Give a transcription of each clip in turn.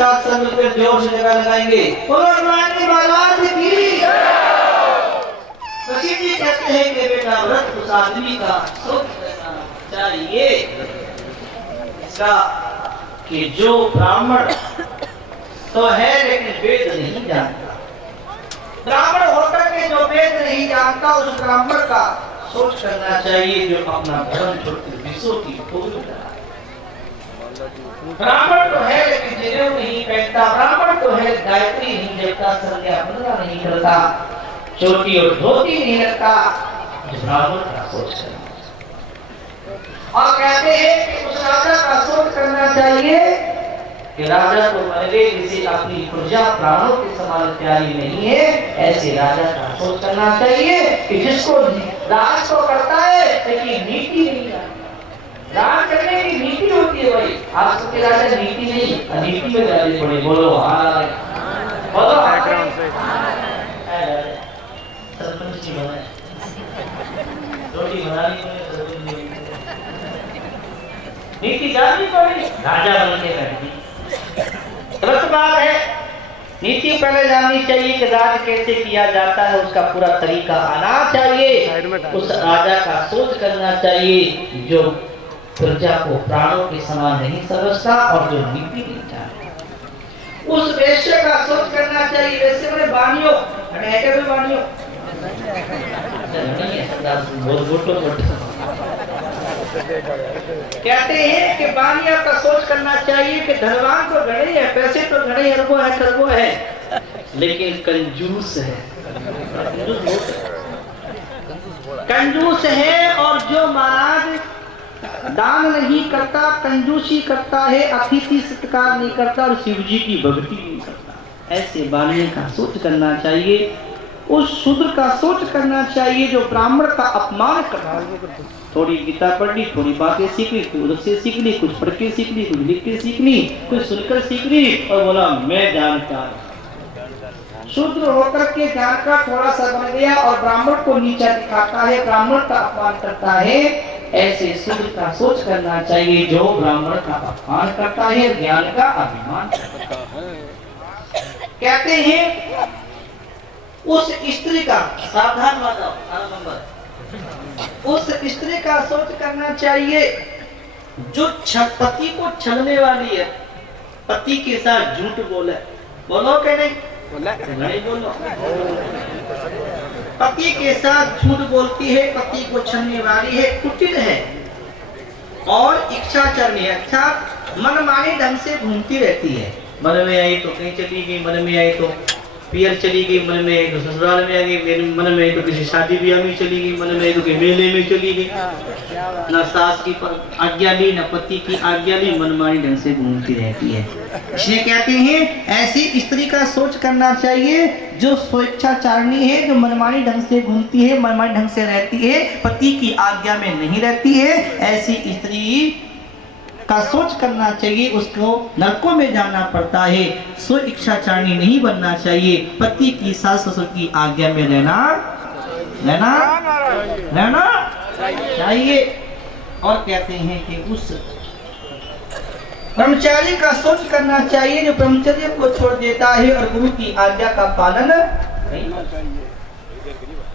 साथ सब मिलकर जोर से जगह लगाएंगे। बोलो हनुमान जी महाराज की। वशिष्ठ जी कहते हैं कि बेटा व्रत उस आदमी का सोच करना चाहिए इसका कि जो ब्राह्मण तो है लेकिन वेद नहीं जानता। ब्राह्मण होकर के जो वेद नहीं जानता उस ब्राह्मण का सोच करना चाहिए जो अपना धर्म छोड़कर विश्व की खोज कर रहा है। ब्राह्मण तो है लेकिन जनेऊ नहीं पहनता, ब्राह्मण तो है गायत्री नहीं जपता, संध्या वंदना नहीं करता, चोटी और धोती नहीं रखता, ब्राह्मण का सोच करना। और कहते हैं कि उस राजा का सोच करना चाहिए कि राजा तो मरे जिसे अपनी प्रजा प्राणों के समान प्यारी नहीं है, ऐसे राजा का सोच करना चाहिए कि जिसको राज तो करता है लेकिन नीति नहीं है। राज करने की नीति होती है भाई। आज के राजा नीति नहीं अनीति में जाने पड़े। बोलो हाँ बोलो बैकग्राउंड से सरपंच जी बनाए रोटी बनानी नीति जाननी पड़ेगी। राजा बनने का गलत बात है। नीति पहले जाननी चाहिए कि राज कैसे किया जाता है, उसका पूरा तरीका आना चाहिए। उस राजा का सोच करना चाहिए जो प्रजा को प्राणों के समान नहीं समझता और जो नीति नहीं जानता। उस वैश्य का सोच करना चाहिए। वैसे मैंने बानियों में बानियों कहते हैं कि बानिया का सोच करना चाहिए कि धनवान तो घड़े है, पैसे तो घड़े अरबों है खरबों है, लेकिन कंजूस है। कंजूस है और जो महाराज दान नहीं करता, कंजूसी करता है, अतिथि सत्कार नहीं करता और शिव जी की भक्ति नहीं करता, ऐसे बानिया का सोच करना चाहिए। उस शूद्र का सोच करना चाहिए जो ब्राह्मण का अपमान करता है। थोड़ी गीता पढ़ ली, थोड़ी बातें सीख ली, कुछ से सीख ली, कुछ पढ़ के सीख ली, कुछ लिख के सीख ली, कुछ सुनकर सीख ली और बोला मैं जानता। शूद्र होकर के जानकर थोड़ा सा बन गया और ब्राह्मण को नीचा दिखाता है, ब्राह्मण का अपमान करता है। ऐसे शूद्र का सोच करना चाहिए जो ब्राह्मण का अपमान करता है, ज्ञान का अभिमान करता है। कहते हैं उस स्त्री का सावधान नंबर उस स्त्री का सोच करना चाहिए जो पति को छलने वाली है, पति के साथ झूठ बोले। बोलो कि नहीं बोलो। पति के साथ झूठ बोलती है, पति को छलने वाली है, कुटिल है और इच्छाचरणी अर्थात मनमानी ढंग से घूमती रहती है। मन में आई तो कहीं चली गई, मन में आई तो पियर चली गई, मन में आई तो ससुराल में आ गई, मन में आई तो किसी शादी ब्याह में चली गई, मन में आई तो किसी मेले में चली गई। न सास की आज्ञा ली न पति की आज्ञा ली, मनमानी ढंग से घूमती रहती है। इसलिए कहते हैं ऐसी स्त्री का सोच करना चाहिए जो स्वेच्छाचारिणी है, जो मनमानी ढंग से घूमती है, मनमानी ढंग से रहती है, पति की आज्ञा में नहीं रहती है। ऐसी स्त्री का सोच करना चाहिए, उसको नरकों में जाना पड़ता है। स्व इच्छाचारिणी नहीं बनना चाहिए, पति की सास ससुर की आज्ञा में रहना चाहिए। और कहते हैं कि उस ब्रह्मचारी का सोच करना चाहिए जो ब्रह्मचर्य को छोड़ देता है और गुरु की आज्ञा का पालन नहीं करता है।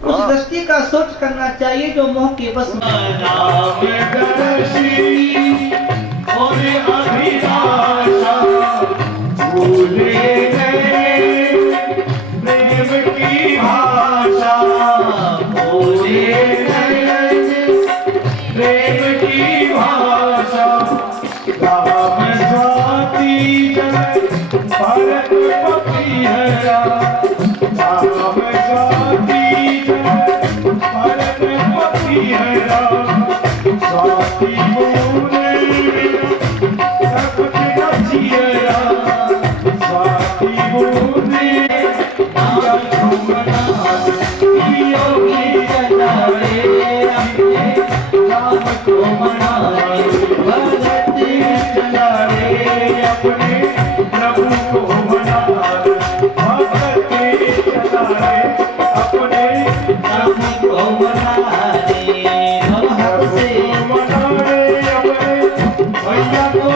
उस दृष्टि का सोच करना चाहिए जो मोह के बस और अभिलाषा भूले गए, प्रेम की भाषा भूले गए, प्रेम की भाषा राम स्वाति जय भरत पति हरा, राम स्वाति जय भरत पति हरा, स्वाति बोले भैया को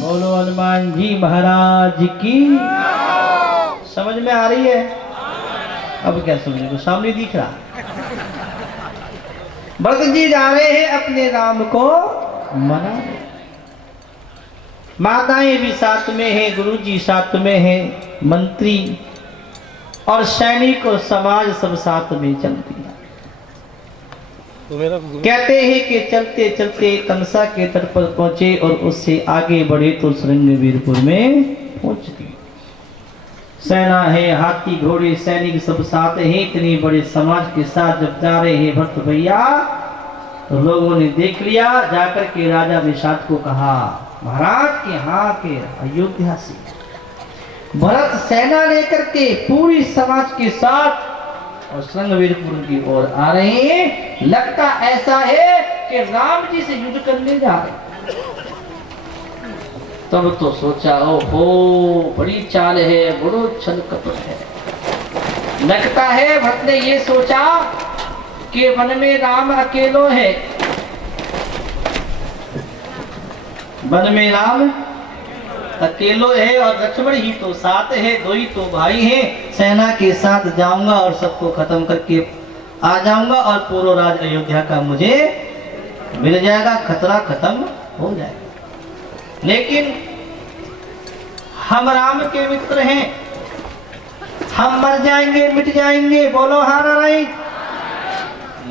बोलो हनुमान जी महाराज की। समझ में आ रही है? अब क्या समझने को सामने दिख रहा। भरत जी जा रहे हैं अपने राम को मनाने। माताएं भी साथ में है, गुरु जी साथ में है, मंत्री और सैनिक और समाज सब साथ में चलती है। कहते हैं कि चलते चलते तमसा के तट पर पहुंचे और उससे आगे बढ़े तो श्रृंगवीरपुर में पहुंच गए। सेना है, हाथी घोड़े सैनिक सब साथ हैं। इतने बड़े समाज के साथ जब जा रहे हैं भरत भैया तो लोगों ने देख लिया। जाकर के राजा निषाद को कहा, महाराज के यहाँ के अयोध्या से भरत सेना लेकर के पूरी समाज के साथ और श्रृंगवीरपुर की ओर आ रहे हैं। लगता ऐसा है कि राम जी से युद्ध करने जा रहे। तब तो सोचा, ओहो बड़ी चाल है, बड़ो छल कपट है। लगता है भरत ने ये सोचा कि वन में राम अकेलो है, वन में राम अकेलो है और लक्ष्मण ही तो साथ है, दो ही तो भाई हैं। सेना के साथ जाऊंगा और सबको खत्म करके आ जाऊंगा और पूरा राज अयोध्या का मुझे मिल जाएगा, खतरा खत्म हो जाएगा। लेकिन हम राम के मित्र हैं, हम मर जाएंगे मिट जाएंगे, बोलो हाँ नारायण।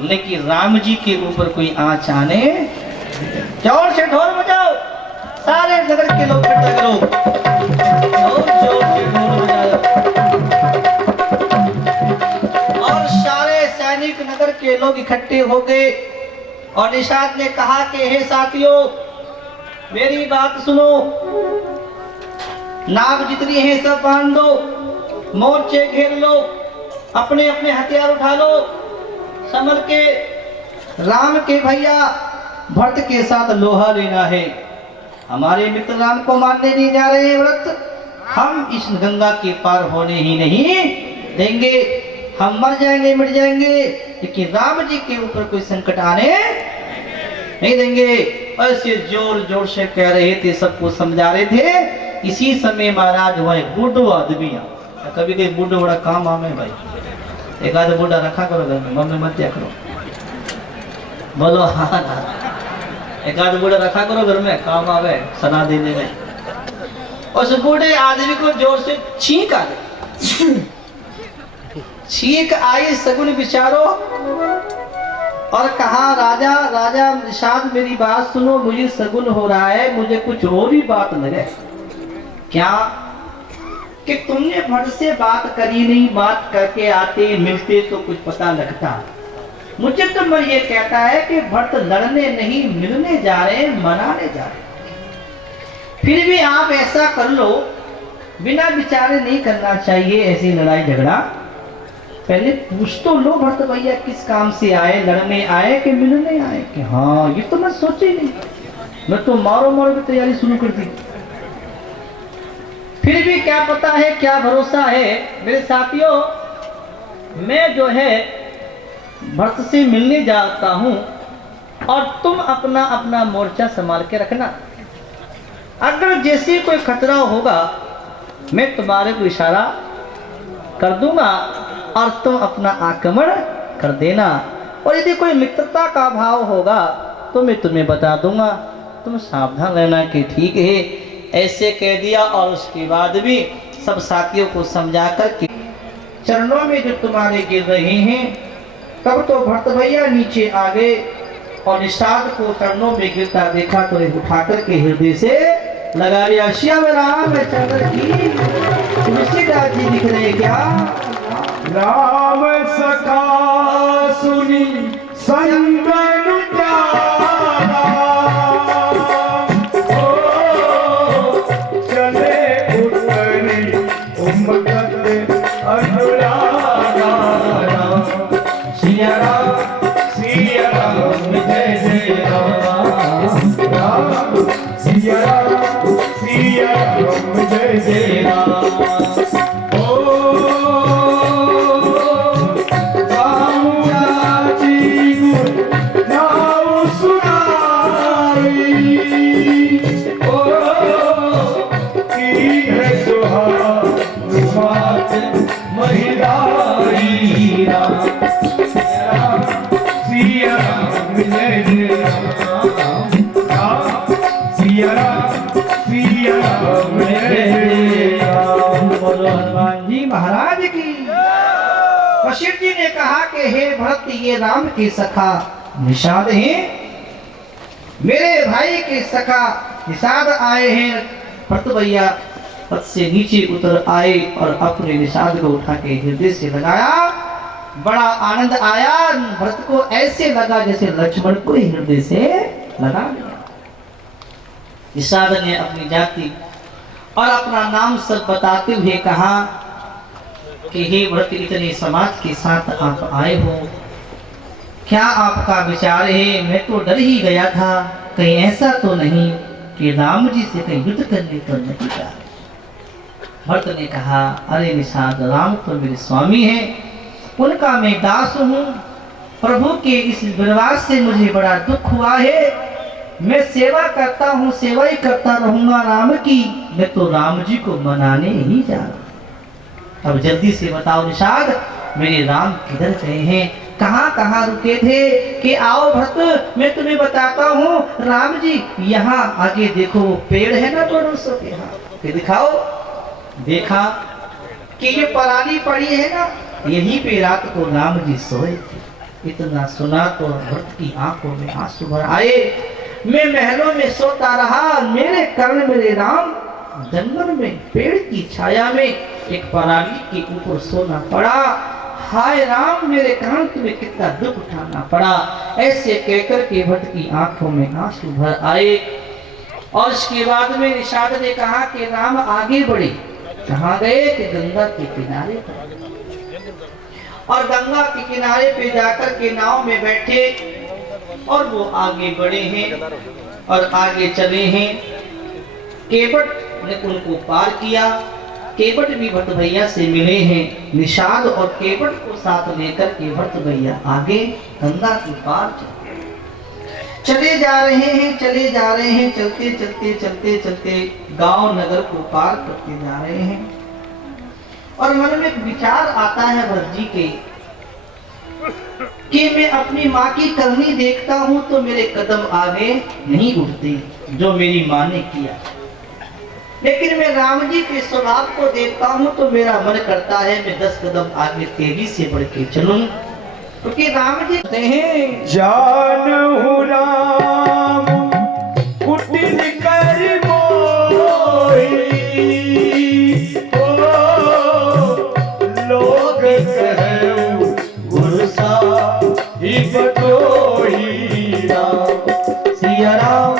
लेकिन राम जी के ऊपर कोई आँच आने, जोर से ढोल बजाओ, सारे नगर के लोग इकट्ठा करो और जोर से ढोल बजाओ। और सारे सैनिक नगर के लोग इकट्ठे हो गए और निषाद ने कहा कि हे साथियों मेरी बात सुनो, नाव जितनी है सब बांध दो, मोर्चे घेर लो, अपने अपने हथियार उठा लो, संभल के राम के भैया भरत के साथ लोहा लेना है। हमारे मित्र राम को मारने नहीं जा रहे हैं भरत, हम इस गंगा के पार होने ही नहीं देंगे। हम मर जाएंगे मिट जाएंगे लेकिन राम जी के ऊपर कोई संकट आने नहीं देंगे। ऐसे जोर जोर से कह रहे थे, सबको समझा रहे थे। इसी समय महाराज वह बूढ़ो आदमी कभी कभी बूढ़ा बड़ा काम आवे भाई, एक आध बूढ़ा रखा करो घर में, मम्मी मत दिया करो, बोलो हाँ, एक आध बूढ़ा रखा करो घर में, काम आवे सलाह देने में। उस बूढ़े आदमी को जोर से छींक आ गई, छींक आई सगुन विचारो और कहा राजा राजा निषाद मेरी बात सुनो, मुझे सगुन हो रहा है, मुझे कुछ और ही बात लगे। क्या कि तुमने भट्ट से बात करी नहीं, बात करके आते मिलते तो कुछ पता लगता। मुझे तो मैं ये कहता है कि भट्ट लड़ने नहीं मिलने जा रहे, मनाने जा रहे। फिर भी आप ऐसा कर लो, बिना विचारे नहीं करना चाहिए ऐसी लड़ाई झगड़ा, पहले पूछ तो लो भट्ट भैया किस काम से आए, लड़ने आए कि मिलने आए। कि हाँ ये तो मैं सोचे नहीं, मैं तो मारो मारो की तैयारी शुरू कर दी। फिर भी क्या पता है क्या भरोसा है मेरे साथियों, मैं जो है भट्ट से मिलने जाता हूं और तुम अपना अपना मोर्चा संभाल के रखना। अगर जैसे कोई खतरा होगा मैं तुम्हारे को इशारा कर दूंगा और तुम अपना आक्रमण कर देना, और यदि कोई मित्रता का भाव होगा तो मैं तुम्हें बता दूंगा, तुम सावधान रहना कि ठीक है। ऐसे कह दिया और उसके बाद भी सब साथियों को समझा कर के चरणों में जो तुम्हारे गिर रहे हैं, तब तो भट्ट भैया नीचे आ गए और निषाद को चरणों में गिरता देखा तो उठा कर के हृदय से लगा लिया। श्याम रामचंद्र की तुलसीदास जी दिख रहे क्या? राम सखा सुनी संगन प्यारा, चले उतरी उमकत अनुरागा। सिया राम जय जय राम, राम सिया राम जय जय राम। हनुमान जी महाराज की। वशिष्ठ जी ने कहा कि हे भरत ये राम के सखा निषाद हैं, मेरे भाई के सखा निषाद आए हैं। भरत भैया पद से नीचे उतर आए और अपने निषाद को उठा के हृदय से लगाया। बड़ा आनंद आया, भरत को ऐसे लगा जैसे लक्ष्मण को हृदय से लगा दिया। निषाद ने अपनी जाति और अपना नाम सब बताते हुए कहा कि हे भरत इतने समाज के साथ आप आए हो, क्या आपका विचार है? मैं तो डर ही गया था, कहीं ऐसा तो नहीं कि राम जी से कहीं युद्ध करने तो नहीं जा रहे। भरत ने कहा अरे निषाद, राम तो मेरे स्वामी हैं, उनका मैं दास हूँ। प्रभु के इस वनवास से मुझे बड़ा दुख हुआ है, मैं सेवा करता हूँ, सेवा ही करता रहूंगा राम की। मैं तो राम जी को मनाने ही जा रहा हूँ। अब जल्दी से बताओ निषाद, मेरे राम किधर गए हैं, कहाँ कहाँ रुके थे? कि आओ भक्त मैं तुम्हें बताता हूँ। राम जी यहाँ आगे देखो, पेड़ है ना बड़ों सो के, यहाँ दिखाओ। देखा कि ये पराली पड़ी है ना, यहीं पे रात को राम जी सोए थे। इतना सुना तो भक्त की आंखों में आंसू भर आए। मैं महलों में सोता रहा, मेरे कारण मेरे राम जंगल में पेड़ की छाया में एक पराली के ऊपर सोना पड़ा। हाय राम, मेरे कारण तुम्हें कितना दुख उठाना पड़ा। ऐसे कहकर के भट्ट की आंखों में आंसू भर आए। और इसके बाद में निषाद ने कहा कि राम आगे बढ़े। कहाँ गए? कि गंगा के किनारे पर। और गंगा के किनारे पे जाकर के नाव में बैठे और वो आगे बढ़े हैं और आगे चले हैं। केवट ने उनको पार किया। केवट भी भट्ट भैया से मिले हैं। निषाद और केवट को साथ लेकर के भट्ट भैया आगे गंगा के पार चले जा रहे हैं, चले जा रहे हैं। चलते चलते चलते चलते गांव नगर को पार करते जा रहे हैं। और मन में एक विचार आता है भरत जी के कि मैं अपनी माँ की करनी देखता हूँ तो मेरे कदम आगे नहीं उठते जो मेरी माँ ने किया, लेकिन मैं राम जी के स्वभाव को देखता हूँ तो मेरा मन करता है मैं 10 कदम आगे तेजी से बढ़ के चलूं, क्योंकि राम जी कहते हैं जानहु राम कुटिल कर मोही, लोग कहु गुरु साहिब कोई राम। सिया राम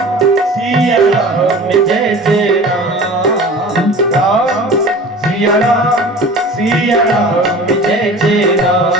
जय जय राम, राम सिया राम जय जय राम।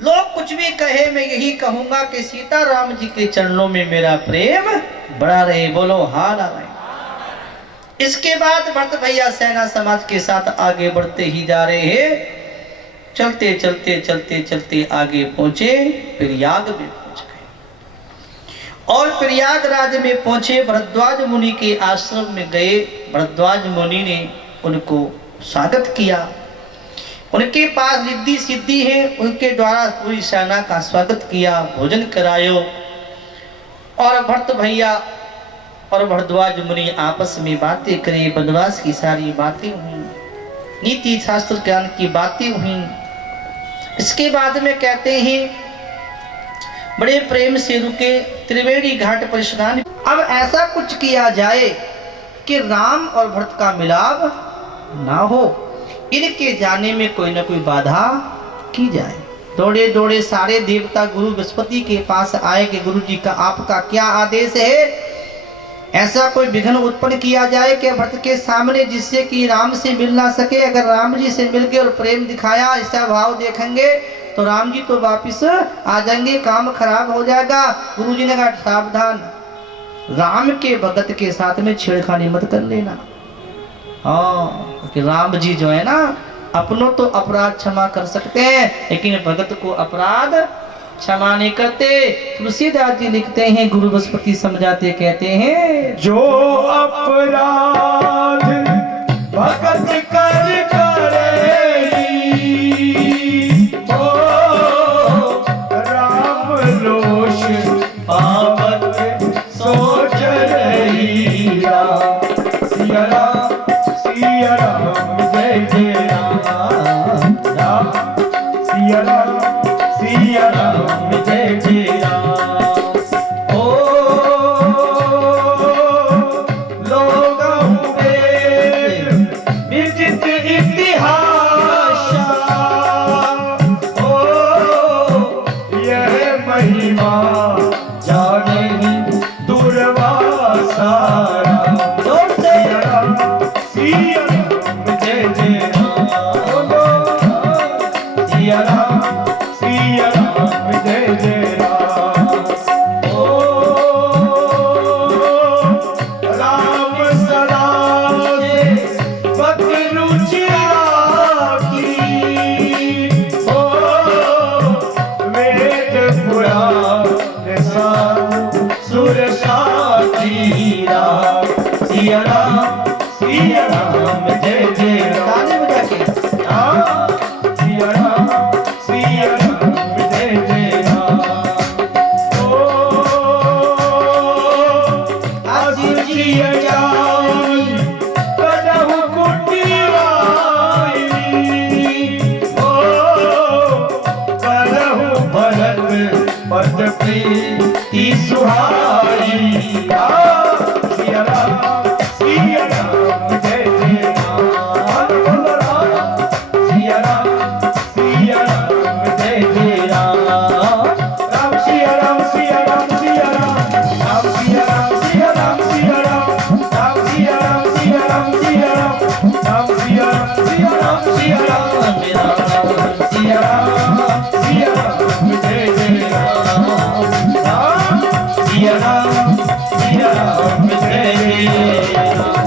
लोग कुछ भी कहे मैं यही कहूंगा कि सीता राम जी के चरणों में मेरा प्रेम बढ़ा रहे। बोलो हाँ नारायण। इसके बाद भरत भैया सेना समाज के साथ आगे बढ़ते ही जा रहे हैं। चलते चलते चलते चलते आगे पहुंचे, प्रयाग में पहुंच गए और प्रयागराज में पहुंचे। भरद्वाज मुनि के आश्रम में गए। भरद्वाज मुनि ने उनको स्वागत किया। उनके पास रिद्धि सिद्धि है, उनके द्वारा पूरी सेना का स्वागत किया, भोजन करायो। और भरत भैया और भरद्वाज मुनि आपस में बातें करे। वनवास की सारी बातें हुई, नीति शास्त्र ज्ञान की बातें हुई। इसके बाद में कहते हैं बड़े प्रेम से रुके, त्रिवेणी घाट पर स्नान। अब ऐसा कुछ किया जाए कि राम और भरत का मिलाप ना हो, इनके जाने में कोई ना कोई बाधा की जाए। दौड़े दौड़े सारे देवता गुरु बृहस्पति के पास आए कि गुरु जी का आपका क्या आदेश है, ऐसा कोई विघ्न उत्पन्न किया जाए कि भरत के सामने, जिससे कि राम से मिल ना सके। अगर राम जी से मिल के और प्रेम दिखाया, ऐसा भाव देखेंगे तो राम जी तो वापिस आ जाएंगे, काम खराब हो जाएगा। गुरु जी ने कहा सावधान, राम के भगत के साथ में छेड़खानी मत कर लेना। हाँ, कि राम जी जो है ना, अपनों तो अपराध क्षमा कर सकते हैं, लेकिन भगत को अपराध क्षमा नहीं करते। तुलसीदास जी लिखते हैं, गुरु बृहस्पति समझाते कहते हैं, जो अपराध भगत कर करेगी, ओ राम रोष पावत सोच रही। सिया राम जय जय राम, राम सिया राम जय जय राम। ओ लोग विचित इतिहास, ओ यह महिमा जाने दुर्वासा। पुराण सा ती सुहाई सिया राम जय जय राम बोलो राम सिया राम जय जय राम राम सिया राम सिया राम सिया राम राम सिया राम सिया राम सिया राम राम सिया राम सिया राम सिया राम राम सिया राम सिया राम सिया राम मेरा राम सिया राम जय जय राम राम सिया राम जय जय राम।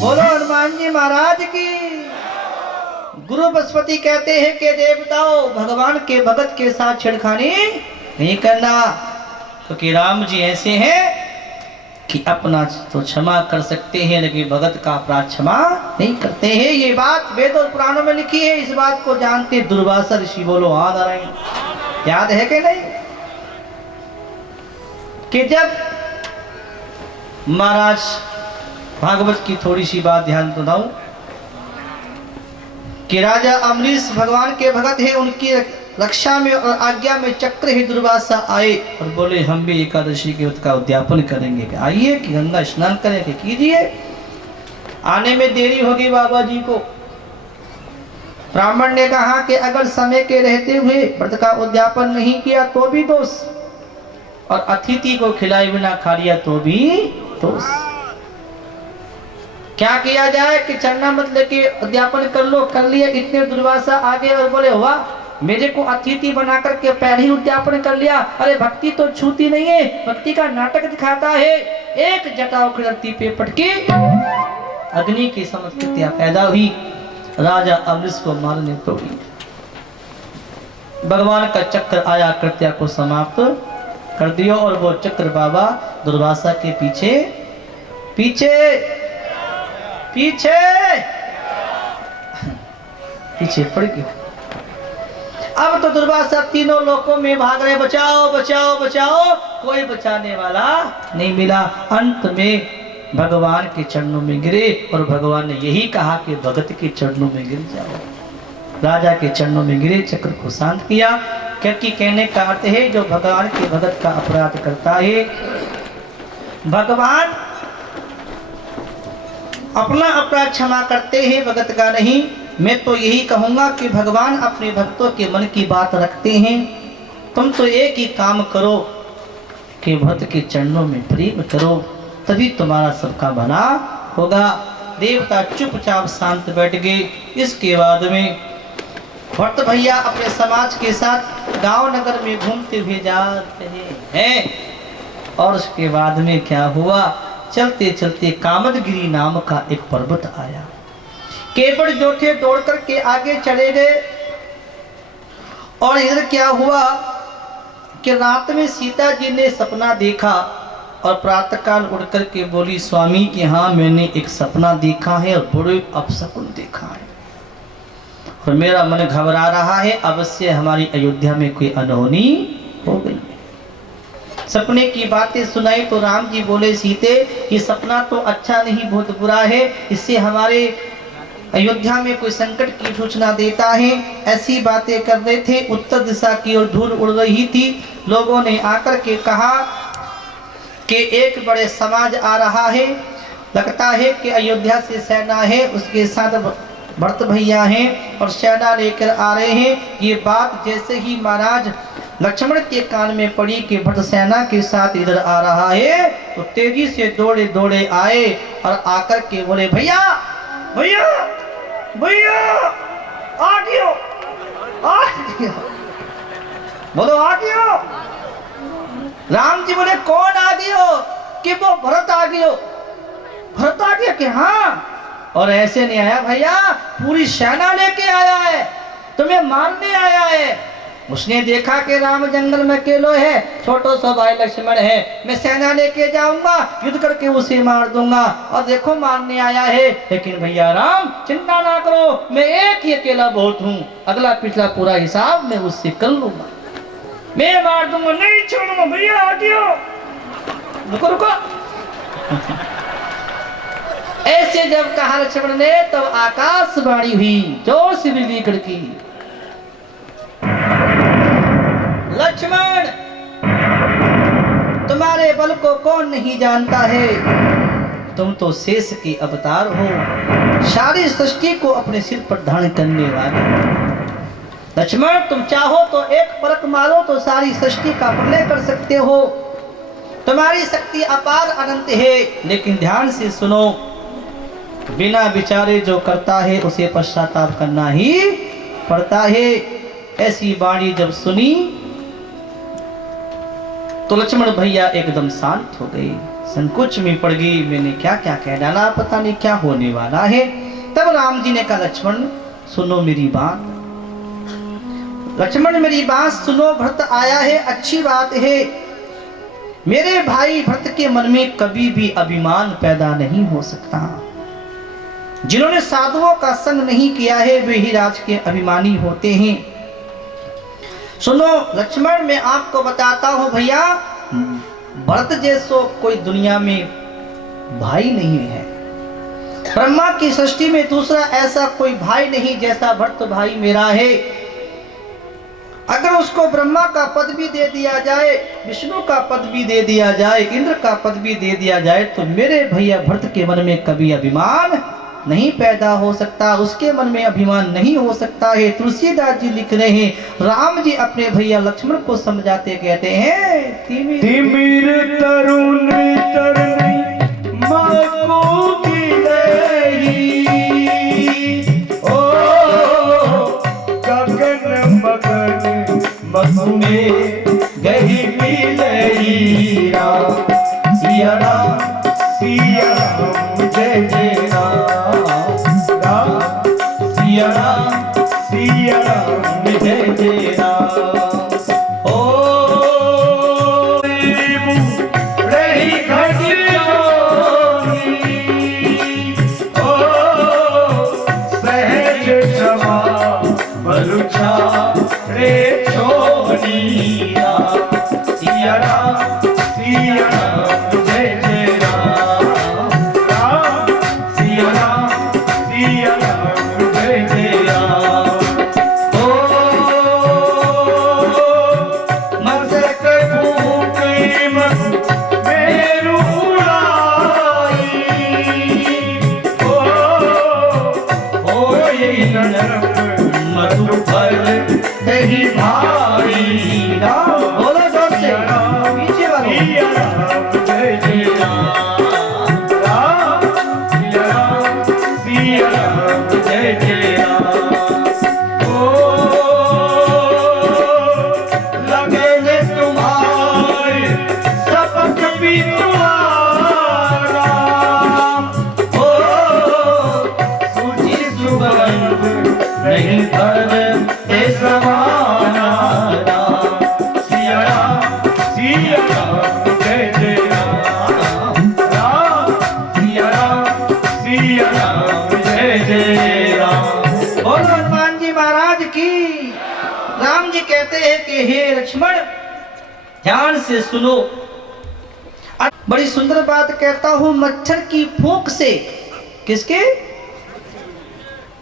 बोलो हनुमान जी महाराज की। गुरु बृहस्पति कहते हैं कि देवताओं भगवान के भगत के साथ छेड़खानी नहीं करना, क्योंकि राम जी ऐसे हैं कि अपना तो क्षमा कर सकते हैं लेकिन भगत का अपराध क्षमा नहीं करते हैं। ये बात वेद और पुराणों में लिखी है। इस बात को जानते दुर्वासा ऋषि। बोलो हाँ नारायण। याद है कि नहीं कि जब महाराज भागवत की थोड़ी सी बात ध्यान तो दाऊं कि राजा अमरीश भगवान के भगत हैं, उनकी रक्षा में और आज्ञा में चक्र ही दुर्वासा आए और बोले हम भी एकादशी के व्रत का उद्यापन करेंगे, कि आइए कि गंगा स्नान करें कि कीजिए। आने में देरी होगी बाबा जी को। ब्राह्मण ने कहा कि अगर समय के रहते हुए व्रत का उद्यापन नहीं किया तो भी दोष, और अतिथि को खिलाए बिना खा लिया तो भी दोष। क्या किया जाए कि चरना मत लेके उद्यापन कर लो। कर लिया। इतने दुर्वासा आगे और बोले वाह, मेरे को अतिथि बना करके पहले ही उद्यापन कर लिया। अरे भक्ति तो छूती नहीं है, भक्ति का नाटक दिखाता है। एक जटाओ धरती पे पटकी, अग्नि की समस्या पैदा हुई। राजा अमरीश को मारने तोड़ी। भगवान का चक्र आया, कृत्या को समाप्त कर दिया और वो चक्र बाबा दुर्वासा के पीछे पीछे पीछे पीछे पड़ गया। अब तो दुर्वासा तीनों लोकों में भाग रहे, बचाओ बचाओ बचाओ, कोई बचाने वाला नहीं मिला। अंत में भगवान के चरणों में गिरे और भगवान ने यही कहा कि भगत के चरणों में गिर जाओ। राजा के चरणों में गिरे, चक्र को शांत किया, क्योंकि कहने का अर्थ है जो भगवान के भगत का अपराध करता है, भगवान अपना अपराध क्षमा करते हैं, भगत का नहीं। मैं तो यही कहूंगा कि भगवान अपने भक्तों के मन की बात रखते हैं। तुम तो एक ही काम करो कि भक्त के चरणों में प्रेम करो, तभी तुम्हारा सबका भला होगा। देवता चुपचाप शांत बैठ गए। इसके बाद में भट्ट भैया अपने समाज के साथ गांव नगर में घूमते हुए जा रहे हैं। और उसके बाद में क्या हुआ, चलते चलते कामदगिरी नाम का एक पर्वत आया। केवट जो थे दौड़ करके आगे चले गए। और इधर क्या हुआ कि रात में सीता जी ने सपना देखा और प्रातःकाल उठ करके बोली स्वामी कि हाँ मैंने एक सपना देखा है और बड़े अपशकुन देखा है और मेरा मन घबरा रहा है, अवश्य हमारी अयोध्या में कोई अनहोनी हो गई है। सपने की बातें सुनाई तो राम जी बोले सीते ये सपना तो अच्छा नहीं, बहुत बुरा है, इससे हमारे अयोध्या में कोई संकट की सूचना देता है। ऐसी बातें कर रहे थे। उत्तर दिशा की ओर धूल उड़ रही थी। लोगों ने आकर के कहा कि एक बड़े समाज आ रहा है, लगता है कि अयोध्या से सेना है, उसके साथ भरत भैया हैं और सेना लेकर आ रहे हैं। ये बात जैसे ही महाराज लक्ष्मण के कान में पड़ी कि भरत सेना के साथ इधर आ रहा है, तो तेजी से दौड़े दौड़े आए और आकर के बोले भैया भैया भैया आ गयो आ गयो, बोलो आ गयो। राम जी बोले कौन आ गयो? कि वो भरत आ गयो। भरत आ गया कि हाँ, और ऐसे नहीं आया भैया, पूरी सेना लेके आया है, तुम्हें मारने आया है। उसने देखा कि राम जंगल में अकेलो है, छोटो सा भाई लक्ष्मण है, मैं सेना लेके जाऊंगा, युद्ध करके उसे मार दूंगा, और देखो मारने आया है। लेकिन भैया राम चिंता ना करो, मैं एक ही अकेला बहुत हूँ, अगला पिछला पूरा हिसाब मैं उससे कर लूंगा, मैं मार दूंगा, नहीं छोड़ूंगा। भैया आ गयो, रुको रुको। ऐसे जब कहा लक्ष्मण ने तब तो आकाशवाणी हुई, जोर से बिजली कड़की, लक्ष्मण तुम्हारे बल को कौन नहीं जानता है। तुम तो शेष के अवतार हो, सारी सृष्टि को अपने सिर पर धारण करने वाले। लक्ष्मण, तुम चाहो तो एक परख मारो तो सारी सृष्टि का प्रलय कर सकते हो। तुम्हारी शक्ति अपार अनंत है, लेकिन ध्यान से सुनो, बिना विचारे जो करता है उसे पश्चाताप करना ही पड़ता है। ऐसी वाणी जब सुनी तो लक्ष्मण भैया एकदम शांत हो गए, संकोच में पड़ गई, मैंने क्या क्या कह डाला, पता नहीं क्या होने वाला है। तब राम जी ने कहा, लक्ष्मण सुनो मेरी बात, लक्ष्मण मेरी बात सुनो, भरत आया है, अच्छी बात है। मेरे भाई भरत के मन में कभी भी अभिमान पैदा नहीं हो सकता। जिन्होंने साधुओं का संग नहीं किया है वे ही राज के अभिमानी होते हैं। सुनो लक्ष्मण, मैं आपको बताता हूं भैया, भरत जैसो कोई दुनिया में भाई नहीं है। ब्रह्मा की सृष्टि में दूसरा ऐसा कोई भाई नहीं जैसा भरत भाई मेरा है। अगर उसको ब्रह्मा का पद भी दे दिया जाए, विष्णु का पद भी दे दिया जाए, इंद्र का पद भी दे दिया जाए, तो मेरे भैया भरत के मन में कभी अभिमान नहीं पैदा हो सकता, उसके मन में अभिमान नहीं हो सकता है। तुलसीदास जी लिख रहे हैं, राम जी अपने भैया लक्ष्मण को समझाते कहते हैं, तिमिर तरुण तरनी माको की दही, ओ गगन मगन मधु में गही मिलही राम, सिया राम सिया राम जय जय राम, राम सिया राम जय जय राम। हे लक्ष्मण ध्यान से सुनो, बड़ी सुंदर बात कहता हूं। मच्छर की फूंक से, किसके?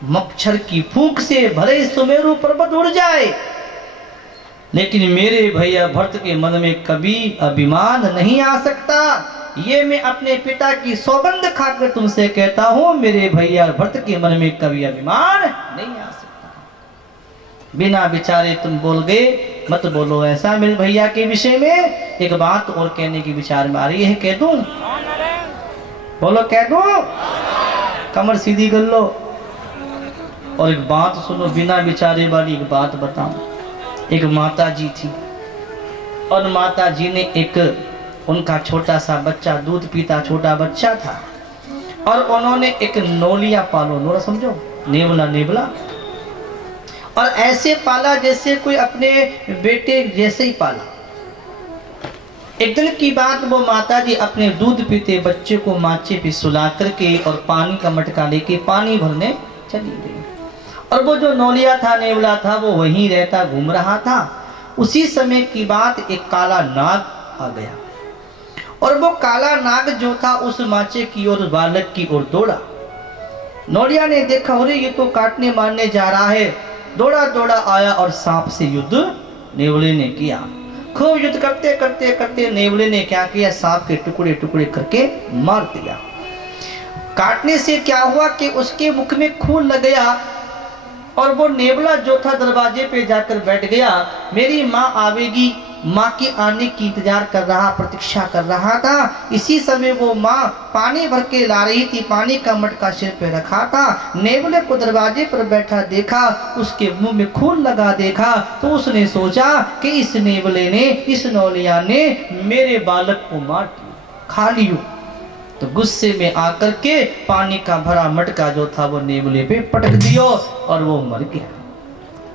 मच्छर की फूंक से भले सुमेरु पर्वत उड़ जाए, लेकिन मेरे भैया भरत के मन में कभी अभिमान नहीं आ सकता। ये मैं अपने पिता की सौगंध खाकर तुमसे कहता हूं, मेरे भैया भरत के मन में कभी अभिमान नहीं आ सकता। बिना विचारे तुम बोल गए, मत बोलो ऐसा मेरे भैया के विषय में। एक बात और कहने की विचार में आ रही है, कह दूं? बोलो कह दूं? कमर सीधी कर लो। और एक बात सुनो, बिना विचारे वाली एक बात बताऊं। एक माता जी थी और माता जी ने एक उनका छोटा सा बच्चा, दूध पीता छोटा बच्चा था, और उन्होंने एक नौलिया पालो, नोरा समझो, नेवला नेवला, और ऐसे पाला जैसे कोई अपने बेटे जैसे ही पाला। एक दिन की बात, वो माता जी अपने दूध पीते बच्चे को माचे पे सुला करके और पानी का मटका लेके पानी भरने चली गई। और वो जो नौलिया था, नेवला था, वो वहीं रहता, घूम रहा था। उसी समय की बात, एक काला नाग आ गया और वो काला नाग जो था उस माचे की ओर, बालक की ओर दौड़ा। नौलिया ने देखा, अरे ये तो काटने मारने जा रहा है, दौड़ा दौड़ा आया और सांप से युद्ध नेवले ने किया। खूब युद्ध करते करते करते नेवले ने क्या किया, सांप के टुकड़े टुकड़े करके मार दिया। काटने से क्या हुआ कि उसके मुख में खून लग गया और वो नेवला जो था दरवाजे पे जाकर बैठ गया। मेरी माँ आवेगी, माँ के आने की इंतजार कर रहा, प्रतीक्षा कर रहा था। इसी समय वो माँ पानी भर के ला रही थी, पानी का मटका सिर पे रखा था। नेवले को दरवाजे पर बैठा देखा, उसके मुंह में खून लगा देखा, तो उसने सोचा कि इस नेवले ने, इस नौलिया ने मेरे बालक को मार दिया, खा लियो। तो गुस्से में आकर के पानी का भरा मटका जो था वो नेवले पे पटक दियो और वो मर गया।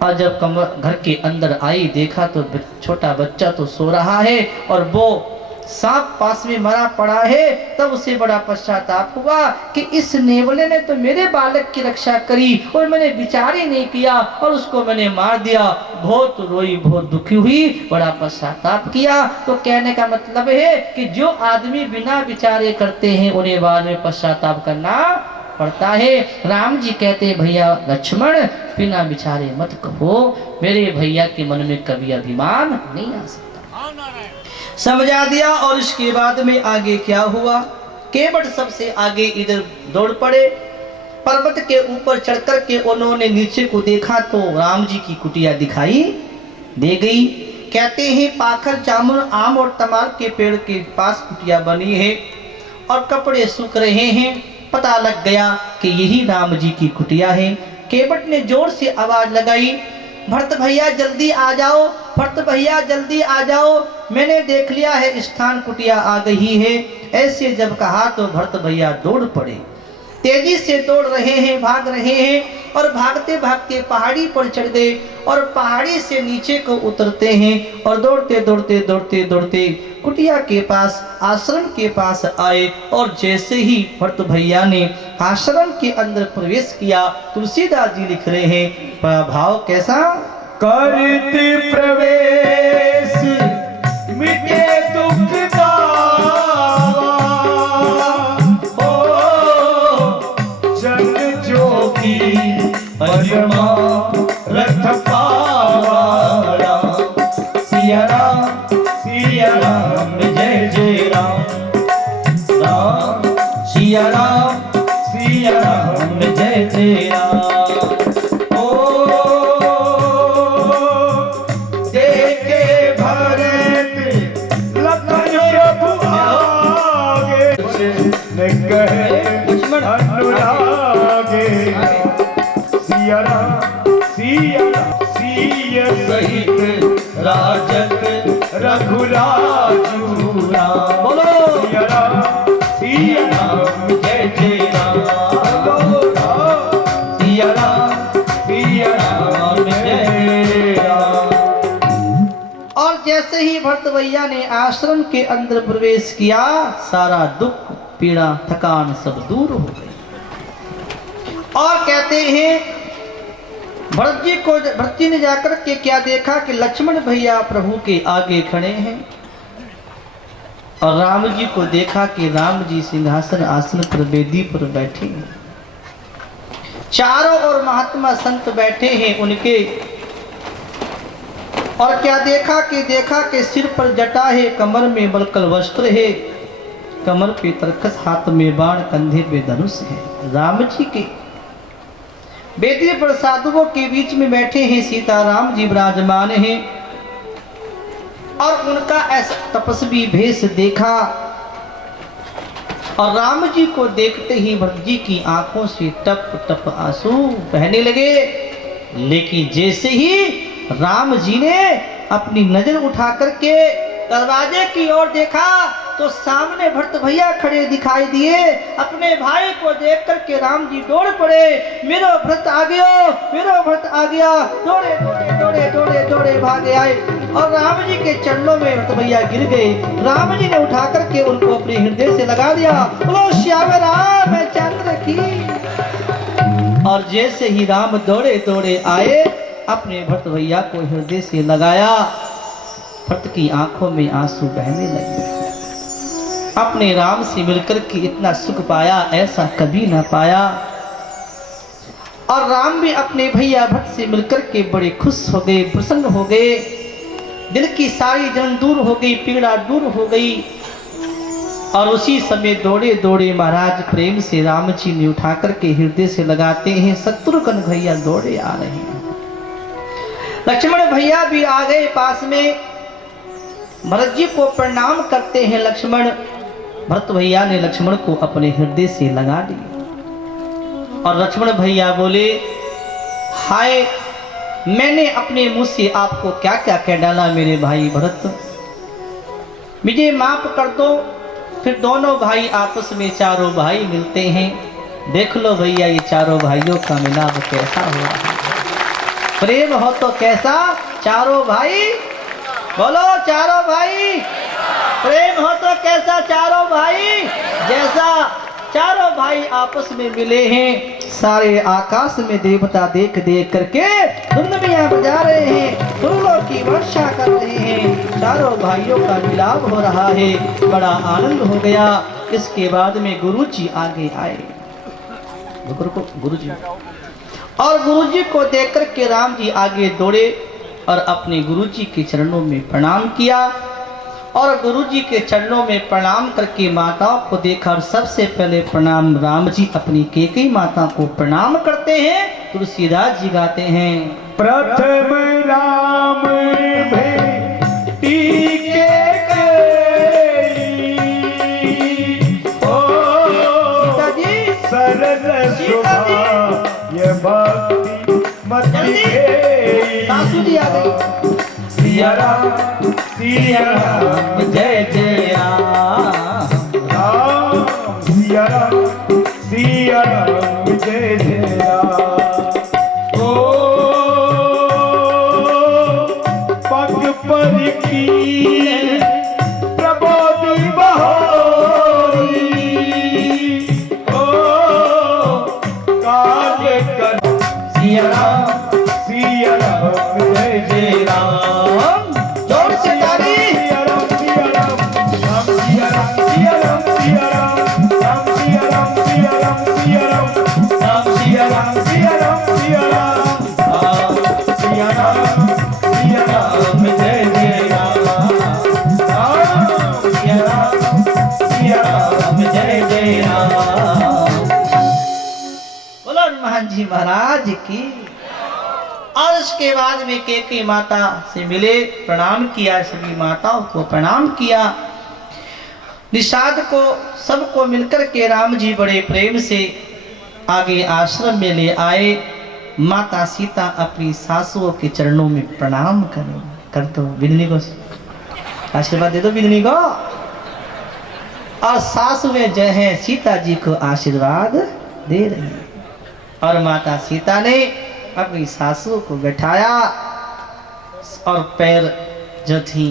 और जब घर के अंदर आई, देखा तो छोटा बच्चा तो सो रहा है और वो सांप पास में मरा पड़ा है। तब उसे बड़ा पश्चाताप हुआ कि इस नेवले ने तो मेरे बालक की रक्षा करी और मैंने विचार ही नहीं किया और उसको मैंने मार दिया। बहुत रोई, बहुत दुखी हुई, बड़ा पश्चाताप किया। तो कहने का मतलब है कि जो आदमी बिना विचारे करते हैं उन्हें बाद में पश्चाताप करना पड़ता है। राम जी कहते भैया लक्ष्मण बिना विचारे मत कहो, मेरे भैया के मन में कभी अभिमान नहीं आ सकता। समझा दिया। और इसके बाद में आगे क्या हुआ, केवट सबसे आगे इधर दौड़ पड़े। पर्वत के ऊपर चढ़कर के उन्होंने नीचे को देखा तो राम जी की कुटिया दिखाई दे गई। कहते हैं पाखर, जामुन, आम और तमाल के पेड़ के पास कुटिया बनी है और कपड़े सूख रहे हैं। पता लग गया कि यही राम जी की कुटिया है। केवट ने जोर से आवाज लगाई, भरत भैया जल्दी आ जाओ, भरत भैया जल्दी आ जाओ, मैंने देख लिया है स्थान, कुटिया आ गई है। ऐसे जब कहा तो भरत भैया दौड़ पड़े, तेजी से दौड़ रहे हैं, भाग रहे हैं और भागते भागते पहाड़ी पर चढ़ गए और पहाड़ी से नीचे को उतरते हैं और दौड़ते दौड़ते दौड़ते दौड़ते कुटिया के पास, आश्रम के पास आए। और जैसे ही भरत भैया ने आश्रम के अंदर प्रवेश किया, तुलसीदास जी लिख रहे हैं भाव कैसा, करते प्रवेश मिटे दुख दावा, जन जोगी परमा रथ पावा। सिया राम जय जय राम, राम सिया राम जय जय राम। राजक रघुराजू राम, बोलो सिया राम जय जय राम, सिया राम जय राम। और जैसे ही भरत भैया ने आश्रम के अंदर प्रवेश किया, सारा दुख, पीड़ा, थकान सब दूर हो गई। और कहते हैं भरत जी ने जाकर के क्या देखा कि लक्ष्मण भैया प्रभु के आगे खड़े हैं और राम जी को देखा कि राम जी सिंहासन आसन पर वेदी पर बैठे हैं। चारों ओर महात्मा संत बैठे हैं उनके। और क्या देखा कि सिर पर जटा है, कमर में बलकल वस्त्र है, कमर पे तरकस, हाथ में बाण, कंधे पे धनुष है। राम जी के वेदी पर साधुओं के बीच में बैठे हैं, सीताराम जी विराजमान हैं। और उनका ऐसा तपस्वी भेष देखा और राम जी को देखते ही भरत जी की आंखों से टप टप आंसू बहने लगे। लेकिन जैसे ही राम जी ने अपनी नजर उठा करके दरवाजे की ओर देखा तो सामने भरत भैया खड़े दिखाई दिए। अपने भाई को देख करके राम जी दौड़ पड़े, मेरा भरत आ गया, मेरा भरत आ गया। दौड़े दौड़े दौड़े दौड़े दौड़े भागे आए और राम जी के चरणों में भरत भैया गिर गए। राम जी ने उठा करके उनको अपने हृदय से लगा दिया, बोलो श्याम राम चंद्र की। और जैसे ही राम दौड़े दौड़े आए, अपने भरत भैया को हृदय से लगाया, भरत की आंखों में आंसू बहने लगे। अपने राम से मिलकर के इतना सुख पाया, ऐसा कभी ना पाया। और राम भी अपने भैया भरत से मिलकर के बड़े खुश हो गए, प्रसन्न हो गए। दिल की सारी जलन दूर हो गई, पीड़ा दूर हो गई। और उसी समय दौड़े दौड़े महाराज प्रेम से राम जी ने उठा करके हृदय से लगाते हैं। शत्रुघ्न भैया दौड़े आ रहे हैं, लक्ष्मण भैया भी आ गए पास में, भरत जी को प्रणाम करते हैं। लक्ष्मण, भरत भैया ने लक्ष्मण को अपने हृदय से लगा लिया और लक्ष्मण भैया बोले, हाय, मैंने अपने मुंह से आपको क्या क्या कह डाला मेरे भाई भरत, मुझे माफ कर दो। फिर दोनों भाई आपस में चारों भाई मिलते हैं। देख लो भैया ये चारों भाइयों का मिलाप कैसा हुआ है। प्रेम हो तो कैसा, चारों भाई बोलो, चारों भाई। प्रेम हो तो कैसा, चारों भाई जैसा। चारों भाई आपस में मिले हैं। सारे आकाश में देवता देख देख करके धुंधुलियां बजा रहे हैं, फूलों की वर्षा कर रहे हैं। चारों भाइयों का मिलाप हो रहा है, बड़ा आनंद हो गया। इसके बाद में गुरुजी आगे आए, गुरुजी, और गुरुजी को देख करके राम जी आगे दौड़े और अपने गुरुजी के चरणों में प्रणाम किया। और गुरुजी के चरणों में प्रणाम करके माताओं को देखा और सबसे पहले प्रणाम राम जी अपनी केकई माता को प्रणाम करते हैं। तुलसीदास जी गाते हैं, प्रथम राम भेटी के सरल ये भक्ति मत सासू जी आ गई। सिया राम जय जय राम, राम सिया राम जय जय राम। ओ पग पर की प्रबोधि बहोरी, ओ काल कर सिया राम जय जय राम। जोर से ताली। बोलो हनुमान जी महाराज की। और उसके बाद में केकई माता से मिले, प्रणाम किया, सभी माताओं को प्रणाम किया। निषाद को सबको मिलकर के राम जी बड़े प्रेम से आगे आश्रम में ले आए। माता सीता अपनी सासुओं के चरणों में प्रणाम कर दो, बिगनी को आशीर्वाद दे दो, बिगनी को। और सासुएं जो है सीता जी को आशीर्वाद दे रही है। और माता सीता ने अपनी सासुओं को बैठाया और पैर जो थी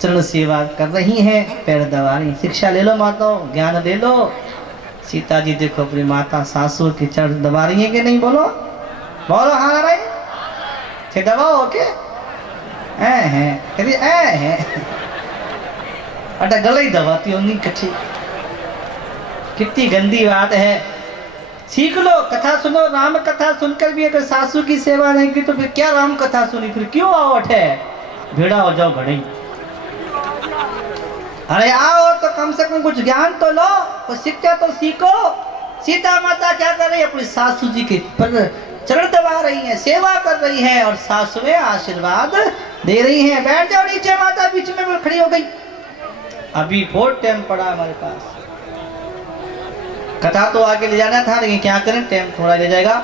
चरण सेवा कर रही हैं, पैर दबा रही। शिक्षा ले लो माताओं, ज्ञान ले लो। सीता जी देखो अपनी माता सासुओं के चरण दबा रही है कि नहीं, बोलो बोलो, हाँ रही थे, दबाओ के अटा गला ही दबाती होंगी कच्ची। कितनी गंदी बात है। सीख लो, कथा सुनो। राम कथा सुनकर भी अगर सासू की सेवा नहीं की तो फिर क्या राम कथा सुनी, फिर क्यों आवट है, भेड़ा हो जाओ घड़ी। अरे आओ तो कम से कम कुछ ज्ञान तो लो, कुछ शिक्षा तो सीखो। सीता माता क्या कर रही है, अपनी सासू जी के पर चरण दबा रही हैं, सेवा कर रही हैं और सासुएं आशीर्वाद दे रही हैं। बैठ जाओ नीचे, माता बीच में खड़ी हो गई। अभी बहुत टाइम पड़ा हमारे पास, कथा तो आगे ले जाना था लेकिन क्या करें, टाइम थोड़ा ले जाएगा।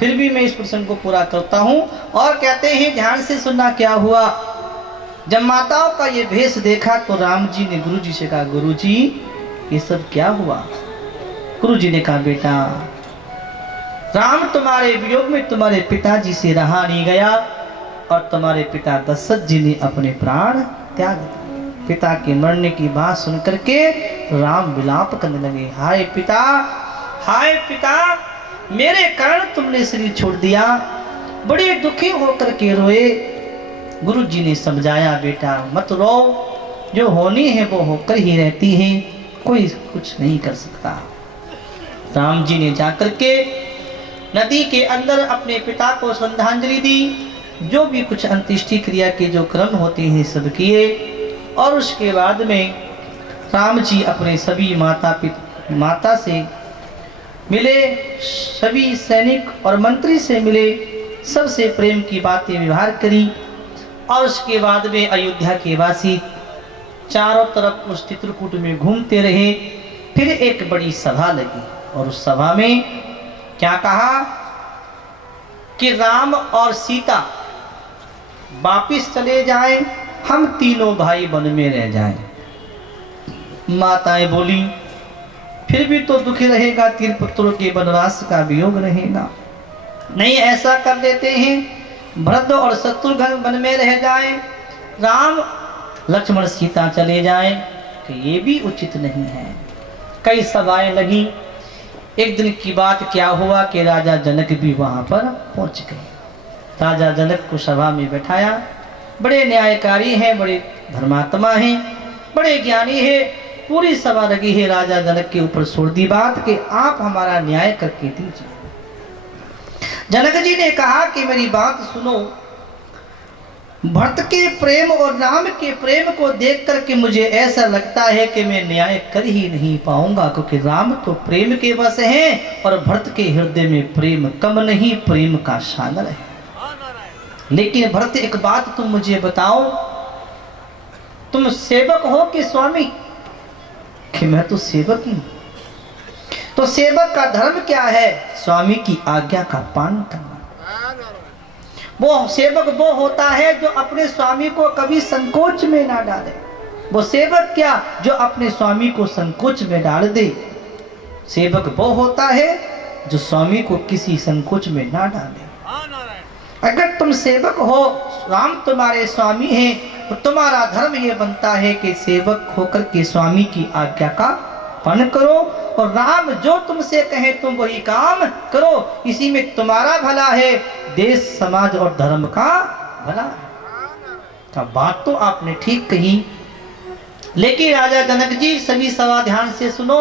फिर भी मैं इस प्रसंग को पूरा करता हूँ। और कहते हैं ध्यान से सुनना क्या हुआ। जब माताओं का ये भेष देखा तो राम जी ने गुरु जी से कहा, गुरु जी ये सब क्या हुआ। गुरु जी ने कहा, बेटा राम तुम्हारे वियोग में तुम्हारे पिताजी से रहा नहीं गया और तुम्हारे पिता दशरथ जी ने अपने प्राण त्याग दिए। पिता के मरने की बात सुन करके राम विलाप करने लगे, हाय पिता, मेरे कारण तुमने शरीर छोड़ दिया। बड़े दुखी होकर के रोए। गुरु जी ने समझाया, बेटा मत रो, जो होनी है वो होकर ही रहती है, कोई कुछ नहीं कर सकता। राम जी ने जाकर के नदी के अंदर अपने पिता को श्रद्धांजलि दी। जो भी कुछ अंत्येष्टि क्रिया के जो क्रम होते हैं सब किए। और उसके बाद में राम जी अपने सभी माता से मिले, सभी सैनिक और मंत्री से मिले, सबसे प्रेम की बातें व्यवहार करी। और उसके बाद में अयोध्या के वासी चारों तरफ उस चित्रकूट में घूमते रहे। फिर एक बड़ी सभा लगी और उस सभा में क्या कहा कि राम और सीता वापिस चले जाएं, हम तीनों भाई वन में रह जाएं। माताएं बोली फिर भी तो दुखी रहेगा, तीन पुत्रों के वनवास का वियोग रहेगा। नहीं, ऐसा कर लेते हैं, भरत और शत्रुघ्न वन में रह जाएं, राम लक्ष्मण सीता चले जाएं, कि ये भी उचित नहीं है। कई सभाएं लगी। एक दिन की बात क्या हुआ कि राजा जनक भी वहां पर पहुंच गए। राजा जनक को सभा में बैठाया। बड़े न्यायकारी हैं, बड़े धर्मात्मा हैं, बड़े ज्ञानी हैं। पूरी सभा लगी है, राजा जनक के ऊपर छोड़ दी बात कि आप हमारा न्याय करके दीजिए। जनक जी ने कहा कि मेरी बात सुनो, भरत के प्रेम और राम के प्रेम को देख करके मुझे ऐसा लगता है कि मैं न्याय कर ही नहीं पाऊंगा, क्योंकि राम तो प्रेम के वश हैं और भरत के हृदय में प्रेम कम नहीं, प्रेम का सागर है। लेकिन भरत, एक बात तुम मुझे बताओ, तुम सेवक हो कि स्वामी? कि मैं तो सेवक ही। तो सेवक का धर्म क्या है? स्वामी की आज्ञा का पालन करना। वो सेवक वो होता है जो अपने स्वामी को कभी संकोच में ना डाले। वो सेवक क्या, जो अपने स्वामी को संकोच में डाल दे। सेवक वो होता है जो स्वामी को किसी संकोच में ना डाले। अगर तुम सेवक हो, राम तुम्हारे स्वामी हैं, तो तुम्हारा धर्म ये बनता है कि सेवक होकर के स्वामी की आज्ञा का पालन करो, और राम जो तुमसे कहे तुम वही काम करो। इसी में तुम्हारा भला है, देश समाज और धर्म का भला है। तो बात तो आपने ठीक कही। लेकिन राजा जनक जी, सभी सभा ध्यान से सुनो।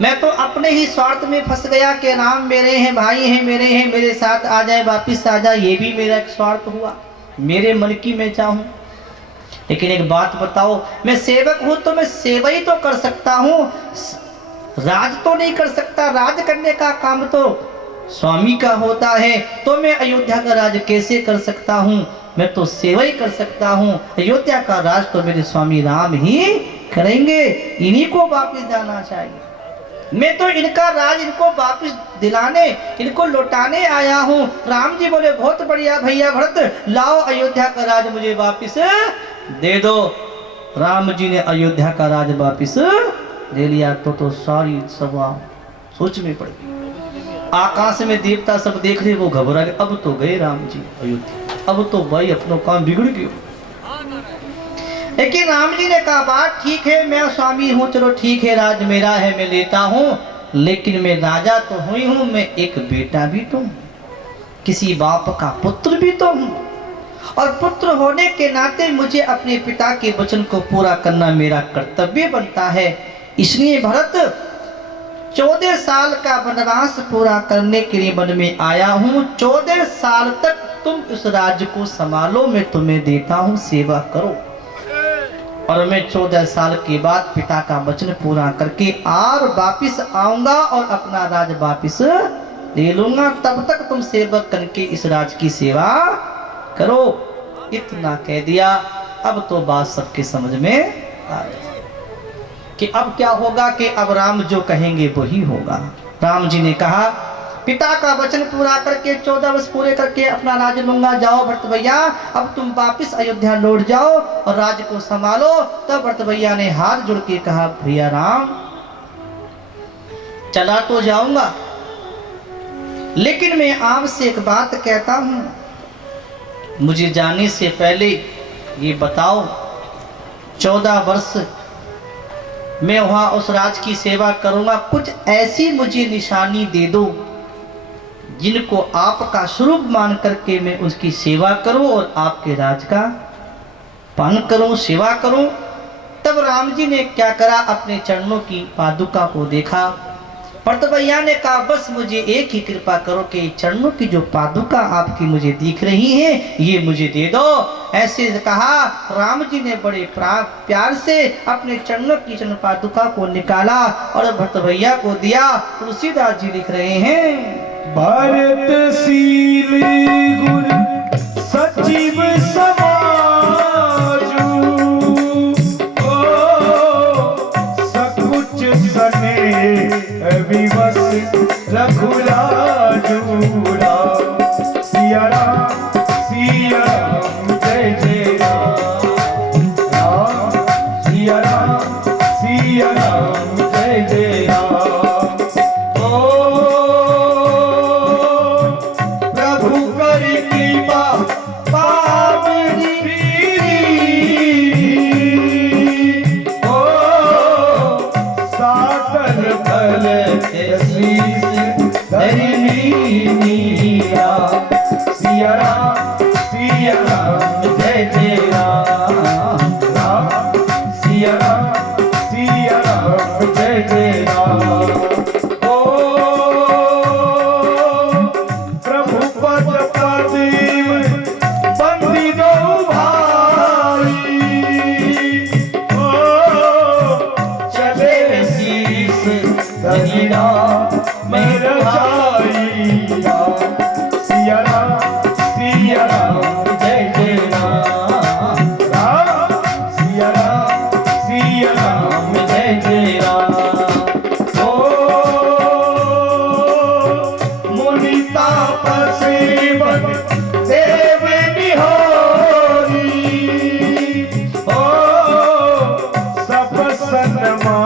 मैं तो अपने ही स्वार्थ में फंस गया कि राम मेरे हैं, भाई हैं, मेरे साथ आ जाए, वापिस आ जाए। ये भी मेरा एक स्वार्थ हुआ, मेरे मन की मैं चाहूं। लेकिन एक बात बताओ, मैं सेवक हूं तो मैं सेवा ही तो कर सकता हूं, राज तो नहीं कर सकता। राज करने का काम तो स्वामी का होता है। तो मैं अयोध्या का राज कैसे कर सकता हूं? मैं तो सेवा ही कर सकता हूं। अयोध्या का राज तो मेरे स्वामी राम ही करेंगे, इन्हीं को वापिस जाना चाहिए। मैं तो इनका राज इनको वापिस दिलाने, इनको लौटाने आया हूँ। राम जी बोले बहुत बढ़िया भैया भरत, लाओ अयोध्या का राज मुझे वापिस दे दो। राम जी ने अयोध्या का राज वापिस ले लिया। तो सारी सभा सोच में पड़ गई। आकाश में देवता सब देख रहे, वो घबरा गए। अब तो गए राम जी अयोध्या, अब तो भाई अपना काम बिगड़ गया। लेकिन राम जी ने कहा बात ठीक है, मैं स्वामी हूँ, चलो ठीक है, राज मेरा है, मैं लेता हूँ। लेकिन मैं राजा तो हुई हूँ, मैं एक बेटा भी तो हूँ, किसी बाप का पुत्र भी तो हूँ, और पुत्र होने के नाते मुझे अपने पिता के वचन को पूरा करना मेरा कर्तव्य बनता है। इसलिए भरत, 14 साल का वनवास पूरा करने के लिए वन में आया हूँ। 14 साल तक तुम इस राज्य को संभालो, मैं तुम्हें देता हूँ, सेवा करो। और मैं 14 साल के बाद पिता का वचन पूरा करके और वापिस आऊंगा और अपना राज वापिस ले लूंगा। तब तक तुम सेवक करके इस राज की सेवा करो। इतना कह दिया। अब तो बात सबके समझ में आ गई कि अब क्या होगा, कि अब राम जो कहेंगे वही होगा। राम जी ने कहा पिता का वचन पूरा करके 14 वर्ष पूरे करके अपना राज लूंगा। जाओ भरत भैया, अब तुम वापिस अयोध्या लौट जाओ और राज्य को संभालो। तब भरत भैया ने हाथ जोड़ के कहा भैया राम, चला तो जाऊंगा, लेकिन मैं आपसे एक बात कहता हूं, मुझे जाने से पहले ये बताओ, 14 वर्ष मैं वहां उस राज की सेवा करूंगा, कुछ ऐसी मुझे निशानी दे दो जिनको आपका स्वरूप मान करके मैं उसकी सेवा करूं और आपके राज का पालन करूं, सेवा करूं। तब राम जी ने क्या करा, अपने चरणों की पादुका को देखा, भरत भैया ने कहा बस मुझे एक ही कृपा करो कि चरणों की जो पादुका आपकी मुझे दिख रही है ये मुझे दे दो। ऐसे कहा राम जी ने बड़े प्यार से अपने चरणों की चरण पादुका को निकाला और भरत भैया को दिया। तुलसीदास जी लिख रहे हैं भारतशील गुर सचिव समाजू सकुच सने विवश रघुराजूरा सिया राम जय जय राम राम सिया राम जय जय राम। प्रभु कर कृपा पावनी ओ साकर फल शीस धरनी मीरा सिया राम जय जय राम राम सिया राम जय जय राम। ओ प्रभु पद प्रदीप बंदी दो भाई ओ चले शीस धनीरा मेरा जाइया सिया राम जय जय राम राम सिया राम जय जय राम। ओ मुनिता पसेवन देव निहोरी ओ सब सन्मा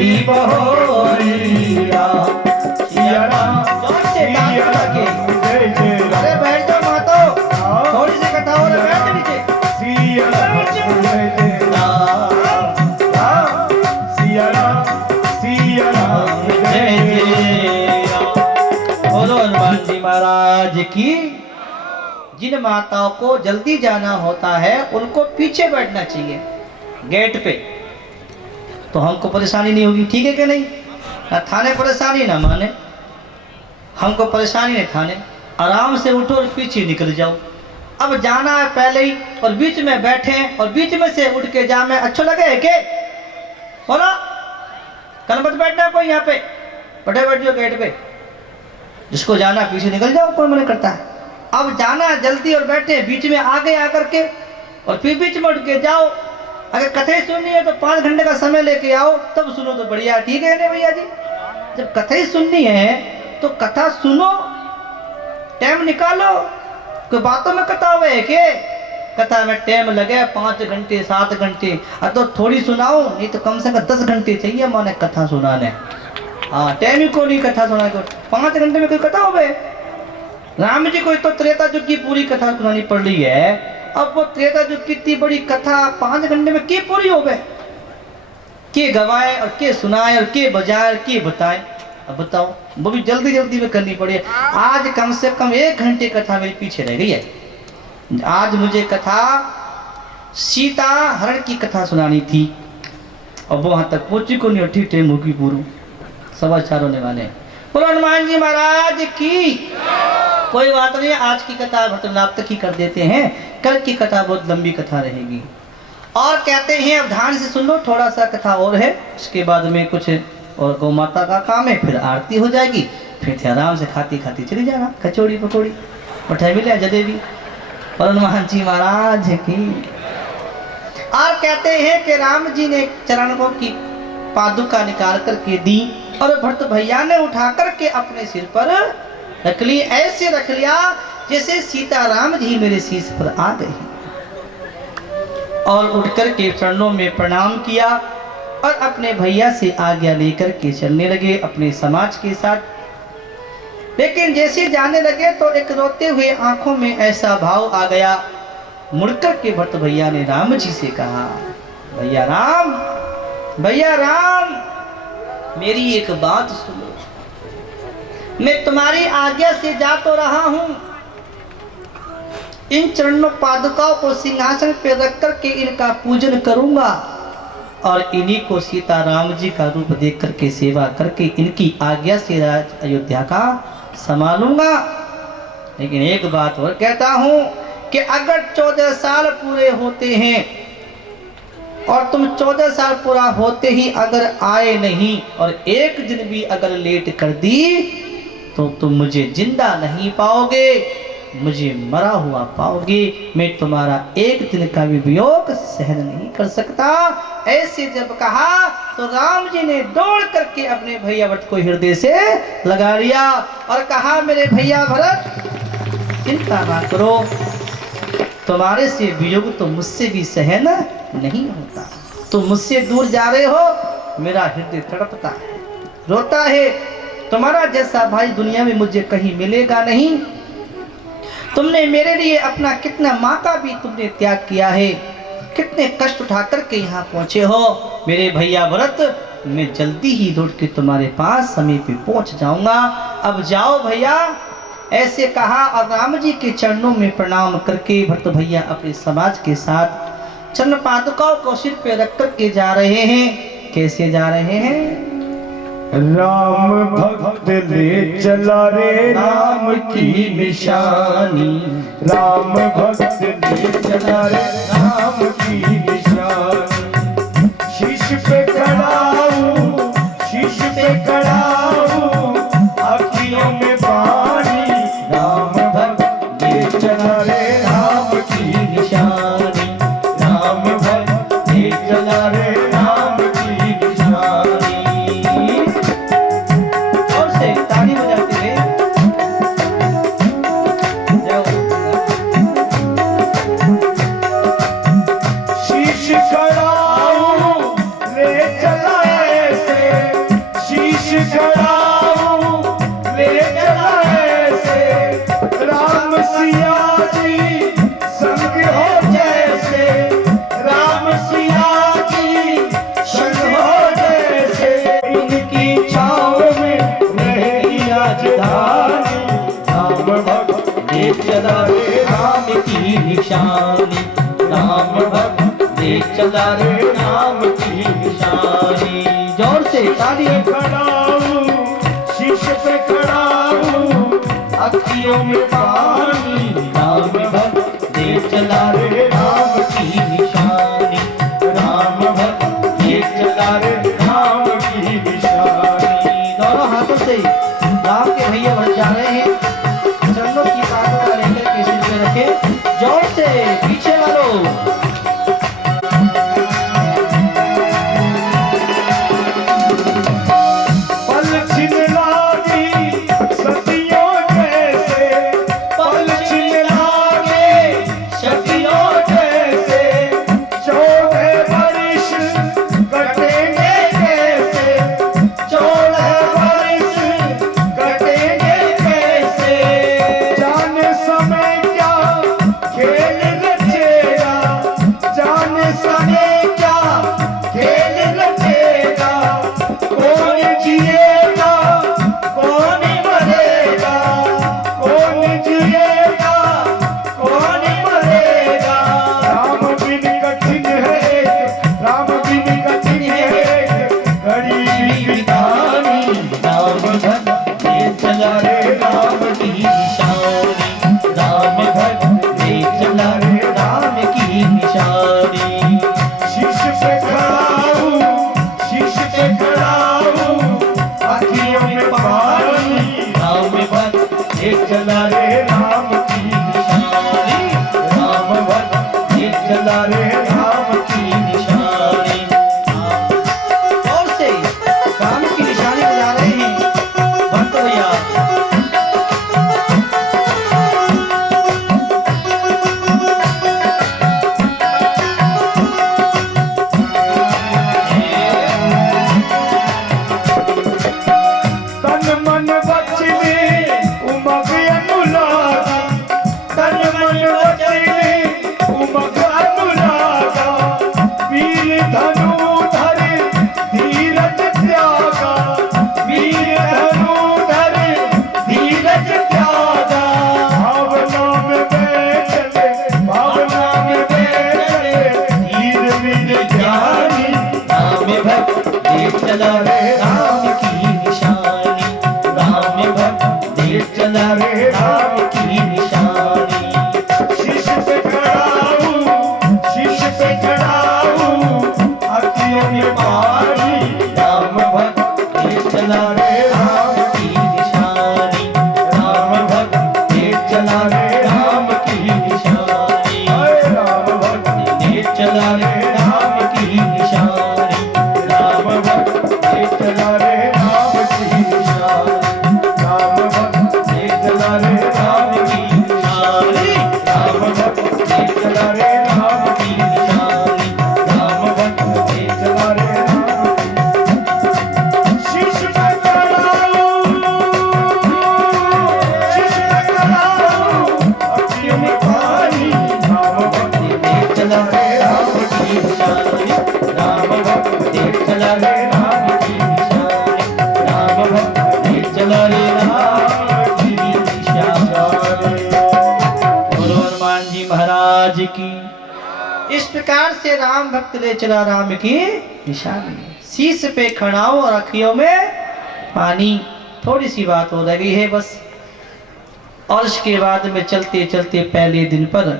रिबहोरिया सिया राम जय जय राम। अरे बैठ जाओ मातो, थोड़ी सी कथा हो रही है, बैठ नीचे। सिया राम जय जय राम राम सिया राम जय जय राम। बोलो हनुमान जी महाराज की। जिन माताओं को जल्दी जाना होता है उनको पीछे बैठना चाहिए गेट पे, तो हमको परेशानी नहीं होगी, ठीक है कि नहीं? ना थाने परेशानी ना माने, हमको परेशानी नहीं थाने, आराम से उठो और पीछे निकल जाओ। अब जाना है पहले ही और बीच में बैठे और बीच में से उठ के जा में अच्छा लगे के बोलो, कल मत बैठना कोई यहाँ पे, बैठ जाओ गेट पे, जिसको जाना पीछे निकल जाओ, कोई मना करता है। अब जाना है जल्दी और बैठे बीच में आगे आकर के और फिर बीच में उठ के जाओ। अगर कथा सुननी है तो 5 घंटे का समय लेके आओ, तब सुनो तो बढ़िया, ठीक है ना भैया जी? जब कथा ही सुननी है तो कथा सुनो, टाइम निकालो, कोई बातों में कथा हुए के कथा में टाइम लगे 5 घंटे 7 घंटे, तो थोड़ी सुनाओ, नहीं तो कम से कम 10 घंटे चाहिए माने कथा सुनाने। हाँ, टाइम ही को नहीं कथा सुना को, 5 घंटे में कोई कथा हो गए। राम जी को तो त्रेता युग की पूरी कथा सुनानी पड़ रही है, अब वो त्रेता युग की इतनी बड़ी कथा 5 घंटे में के पूरी हो गए? के गवाए और के सुनाए और के बजाए और के बताए? अब बताओ, वो भी जल्दी जल्दी में करनी पड़ी। आज कम से कम 1 घंटे कथा मेरी पीछे रह गई है। आज मुझे कथा सीता हरण की कथा सुनानी थी और वो वहां तक पहुंची को नहीं, ठीक टाइम होगी पूरी 4:15 होने वाले। बोलो हनुमान जी महाराज की। कोई बात नहीं, आज की कथा मतलब तक ही कर देते हैं, कल की कथा बहुत लंबी कथा रहेगी। और कहते हैं अब ध्यान से सुन लो, थोड़ा सा कथा और है, उसके बाद में कुछ और गौ माता का काम है, फिर आरती हो जाएगी, फिर आराम से खाती खाती चली जाना, कचौड़ी पकौड़ी मिठाई मिले जलेबी। और हनुमान जी महाराज की। और कहते हैं कि राम जी ने चरणों की पादुका निकाल करके दी और भरत भैया ने उठा करके अपने सिर पर रख ली, ऐसे रख लिया जैसे सीताराम जी मेरे शीश पर आ गए, और उठकर के चरणों में प्रणाम किया और अपने भैया से आज्ञा लेकर के चलने लगे अपने समाज के साथ। लेकिन जैसे जाने लगे तो एक रोते हुए आंखों में ऐसा भाव आ गया, मुड़कर के भरत भैया ने राम जी से कहा, भैया राम मेरी एक बात सुनो, मैं तुम्हारी आज्ञा से जा तो रहा हूं, इन चरणों पादुकाओं को सिंहासन पे रख कर के इनका पूजन करूंगा, और इन्हीं को सीता राम जी का रूप देख करके सेवा करके इनकी आज्ञा से राज अयोध्या का संभालूंगा। लेकिन एक बात और कहता हूं कि अगर 14 साल पूरे होते हैं और तुम 14 साल पूरा होते ही अगर आए नहीं और एक दिन भी अगर लेट कर दी तो तुम मुझे जिंदा नहीं पाओगे, मुझे मरा हुआ पाओगे। मैं तुम्हारा एक दिन का भी वियोग सहन नहीं कर सकता। ऐसे जब कहा तो राम जी ने दौड़ करके अपने भैया भरत को हृदय से लगा लिया और कहा, मेरे भैया भरत चिंता ना करो, तुम्हारे से वियोग तो मुझसे भी सहन नहीं होता। तुम मुझसे दूर जा रहे हो, मेरा हृदय तड़पता है, रोता है। तुम्हारा जैसा भाई दुनिया में मुझे कहीं मिलेगा नहीं। तुमने मेरे लिए अपना कितना माँ का भी तुमने त्याग किया है, कितने कष्ट उठा करके यहाँ पहुँचे हो। मेरे भैया भरत मैं जल्दी ही लौट के तुम्हारे पास समय पे पहुँच जाऊंगा, अब जाओ भैया। ऐसे कहा और राम जी के चरणों में प्रणाम करके भरत भैया अपने समाज के साथ चरण पादुकाओं को सिर पे रख करके जा रहे हैं। कैसे जा रहे हैं? राम भक्त ले चला रे राम की निशानी, राम भक्त ले चला रे राम की निशानी। शीश पे खड़ा हूँ, शीश पे खड़ा हूँ, अखियों में पानी। राम भक्त ले चला रे राम की निशानी, राम भक्त ले चला रे राम की निशानी। चला रे राम की निशानी, राम भक्त देख चला रे राम की निशानी। जोर से ताली। खड़ा हूँ, शीश पे खड़ा हूँ, अखियों में पानी। राम भक्त देख चला रे राम की निशानी, राम भक्त देख चला रे राम की निशानी। दोनों हाथों से राम के भैया बढ़ जा रहे हैं, चरणों की पादुका लेकर के सिर पे रखे। जोर से पीछे वालों। पल छिन लागी सदियों जैसे, पल छिन चला रे राम की निशानी, राम भक्त ले चला रे राम की निशानी। बोलो हनुमान जी महाराज की। इस प्रकार से राम भक्त ले चला राम की निशानी, शीश पे खड़ाओ और अखियों में पानी। थोड़ी सी बात हो रही है बस। और इसके बाद में चलते चलते पहले दिन पर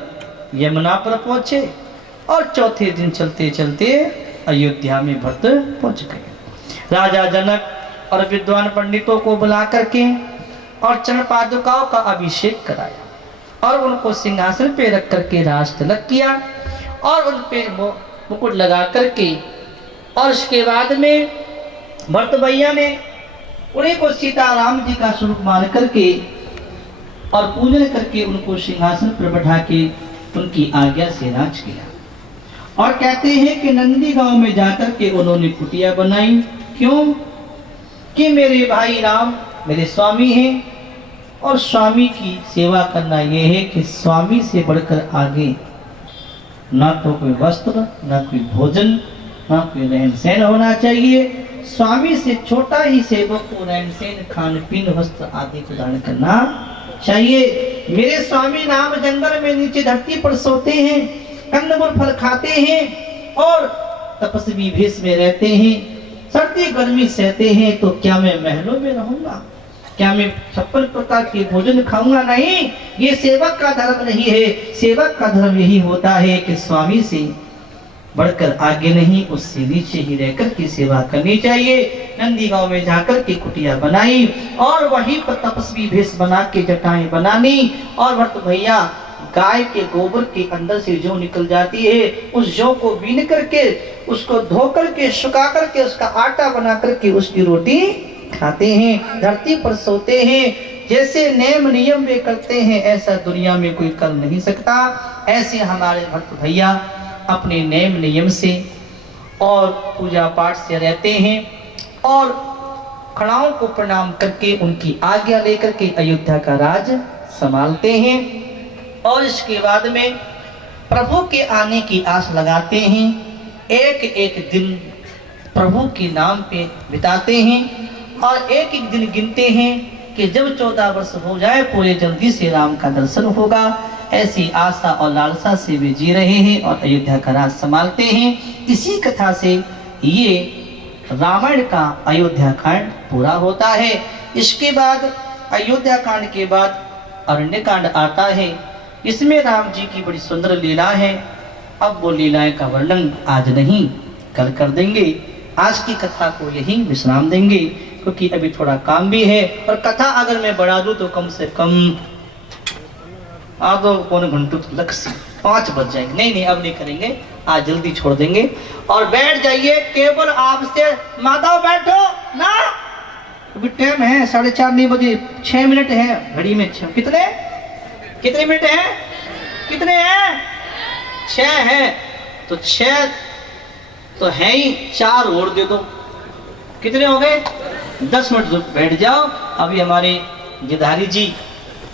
यमुना पर पहुंचे और चौथे दिन चलते चलते अयोध्या में भक्त पहुंच गए। राजा जनक और विद्वान पंडितों को बुला करके और चरण पादुकाओं का अभिषेक कराया और उनको सिंहासन पे रख करके राज तिलक किया और उन पे मुकुट लगा करके, और उसके बाद में भरत भैया ने उन्हीं को सीताराम जी का स्वरूप मान करके और पूजन करके उनको सिंहासन पर बैठा के उनकी आज्ञा से राज किया। और कहते हैं कि नंदी गांव में जाकर के उन्होंने कुटिया बनाई। क्यों? कि मेरे भाई राम मेरे स्वामी हैं और स्वामी की सेवा करना यह है कि स्वामी से बढ़कर आगे ना तो कोई वस्त्र, ना कोई भोजन, ना कोई रहन सहन होना चाहिए। स्वामी से छोटा ही सेवक को रहन सहन, खान पीन, वस्त्र आदि प्रदान करना चाहिए। मेरे स्वामी राम जंगल में नीचे धरती पर सोते हैं, कंदमूल फल खाते हैं और तपस्वी भेष में रहते हैं, सर्दी गर्मी सहते हैं। तो क्या मैं महलों में रहूंगा? क्या मैं 56 प्रकार के भोजन खाऊंगा? नहीं, ये सेवक का धर्म नहीं है। सेवक का धर्म यही होता है कि स्वामी से बढ़कर आगे नहीं, उससे नीचे ही रहकर की सेवा करनी चाहिए। नंदी गांव में जाकर के कुटिया बनाई और वहीं पर तपस्वी भेष बना के जटाएं बनानी और भरत भैया गाय के गोबर के अंदर से जौ निकल जाती है, उस जौ को बीन करके उसको धो करके सुखा करके उसका आटा बना करके उसकी रोटी खाते हैं, धरती पर सोते हैं। जैसे नेम नियम वे करते हैं ऐसा दुनिया में कोई कर नहीं सकता। ऐसे हमारे भक्त भैया अपने नेम नियम से और पूजा पाठ से रहते हैं और खड़ाओं को प्रणाम करके उनकी आज्ञा लेकर के अयोध्या का राज संभालते हैं। और इसके बाद में प्रभु के आने की आस लगाते हैं। एक एक दिन प्रभु के नाम पे बिताते हैं और एक एक दिन गिनते हैं कि जब 14 वर्ष हो जाए पूरे जल्दी से राम का दर्शन होगा। ऐसी आशा और लालसा से वे जी रहे हैं और अयोध्या का राज संभालते हैं। इसी कथा से ये रामायण का अयोध्या कांड पूरा होता है। इसके बाद अयोध्या कांड के बाद अरण्य कांड आता है। इसमें राम जी की बड़ी सुंदर लीला है। अब वो लीलाएं का वर्णन आज नहीं, कल कर देंगे। आज की कथा को यही विश्राम देंगे क्योंकि अभी थोड़ा काम भी है। और कथा अगर मैं बढ़ा दूं तो कम से कम आधो पौने घंटे लग से 5 बज जाएंगे। नहीं, अब नहीं करेंगे, आज जल्दी छोड़ देंगे। और बैठ जाइए, केवल आपसे माताओं बैठो ना। अभी टाइम है 4:30 नहीं बजे, 6 मिनट है घड़ी में। कितने मिनट हैं? कितने हैं? 6 हैं। तो 6 तो है ही, 4 और दे दो। कितने हो गए? 10 मिनट बैठ जाओ। अभी हमारे गिरधारी जी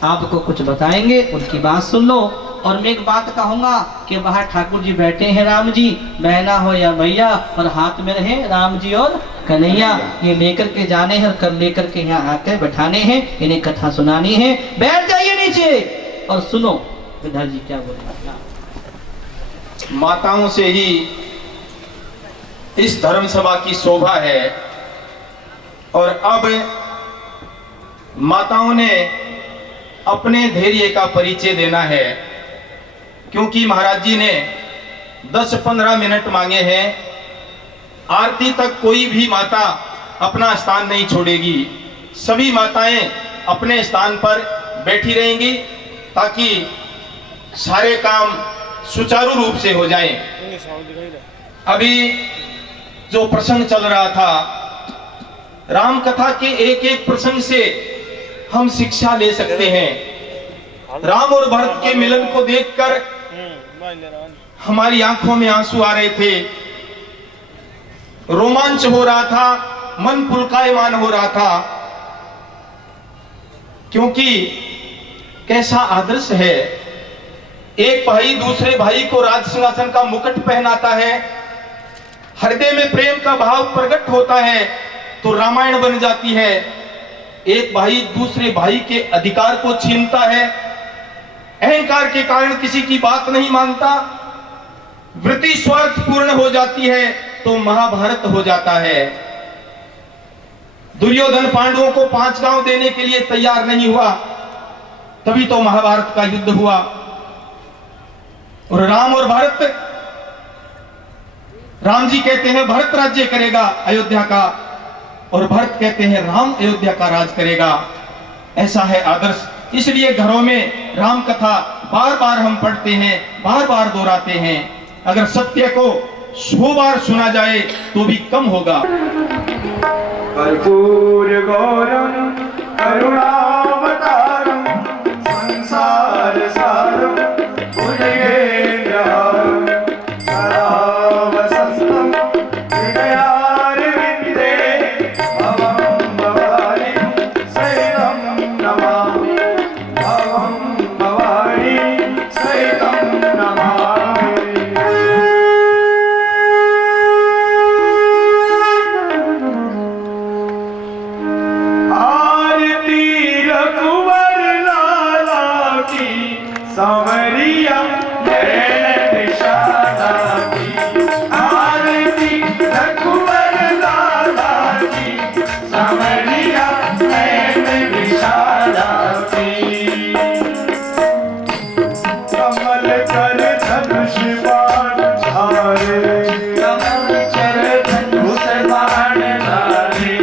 आपको कुछ बताएंगे, उनकी बात सुन लो। और मैं एक बात कहूंगा कि बाहर ठाकुर जी बैठे हैं, राम जी, बहना हो या भैया, और हाथ में रहे राम जी और कन्हैया, ये लेकर के जाने हैं और कर लेकर के यहाँ आकर बैठाने हैं, इन्हें कथा सुनानी है। बैठ जाइए नीचे और सुनो गिरधारी जी क्या बोल रहे हैं। माताओं से ही इस धर्म सभा की शोभा है। और अब माताओं ने अपने धैर्य का परिचय देना है, क्योंकि महाराज जी ने 10-15 मिनट मांगे हैं। आरती तक कोई भी माता अपना स्थान नहीं छोड़ेगी। सभी माताएं अपने स्थान पर बैठी रहेंगी ताकि सारे काम सुचारू रूप से हो जाएं। अभी जो प्रसंग चल रहा था, राम कथा के एक एक प्रसंग से हम शिक्षा ले सकते हैं। राम और भरत के मिलन को देखकर हमारी आंखों में आंसू आ रहे थे, रोमांच हो रहा था, मन पुलकायमान हो रहा था, क्योंकि कैसा आदर्श है। एक भाई दूसरे भाई को राज सिंहासन का मुकुट पहनाता है हृदय में प्रेम का भाव प्रकट होता है तो रामायण बन जाती है। एक भाई दूसरे भाई के अधिकार को छीनता है, अहंकार के कारण किसी की बात नहीं मानता, वृत्ति स्वार्थ पूर्ण हो जाती है तो महाभारत हो जाता है। दुर्योधन पांडवों को 5 गांव देने के लिए तैयार नहीं हुआ, तभी तो महाभारत का युद्ध हुआ। और राम और भरत, राम जी कहते हैं भरत राज्य करेगा अयोध्या का, और भरत कहते हैं राम अयोध्या का राज करेगा। ऐसा है आदर्श। इसलिए घरों में राम कथा बार बार हम पढ़ते हैं, बार बार दोहराते हैं। अगर सत्य को 100 बार सुना जाए तो भी कम होगा। कर्पूर गौरम करुणावतारम संसार सारम भुजगेन्द्रहारम सदा वसंतम हृदयारविंदे भवं भवानी सहितं नमामि भवं भवानी सहितं नमामि। सांवरिया नैन निशाना की आरती रघुवर लाला की सांवरिया नैन निशाना की। कमल कर धनुष बाण धारे कमल कर धनुष बाण धारे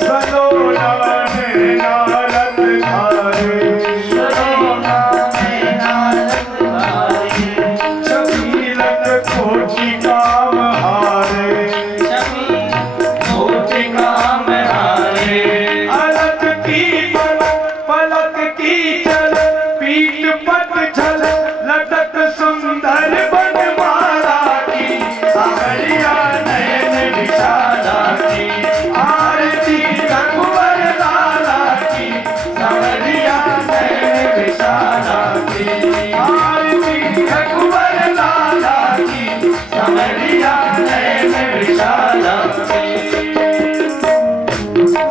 सलोना में नारद धारे कोटि काम हारे कोटि काम हारे अलग की पलक की चल पीठ पट झल लटक सुंदर बनमाला की सांवरिया नैन निशाना की आरती रघुवर लाला की सांवरिया नैन निशाना की आरती रघुवर लाला की सांवरिया नैन निशाना की।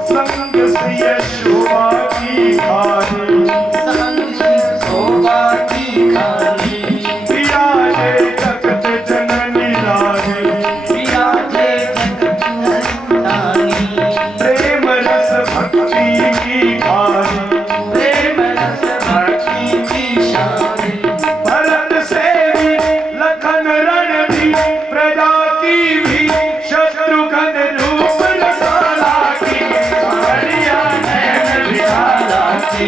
संग सिय शोभा की खानी शोभा की खानी पिया जय जगत जननी रानी पिया जय जगत रानी प्रेम रस भक्ति की खानी प्रेम रस भक्ति की शानी भरत से भी लखन रण भी प्रजा की भी शत्रुघ्न रूप रसाला की सांवरिया नैन निशाना की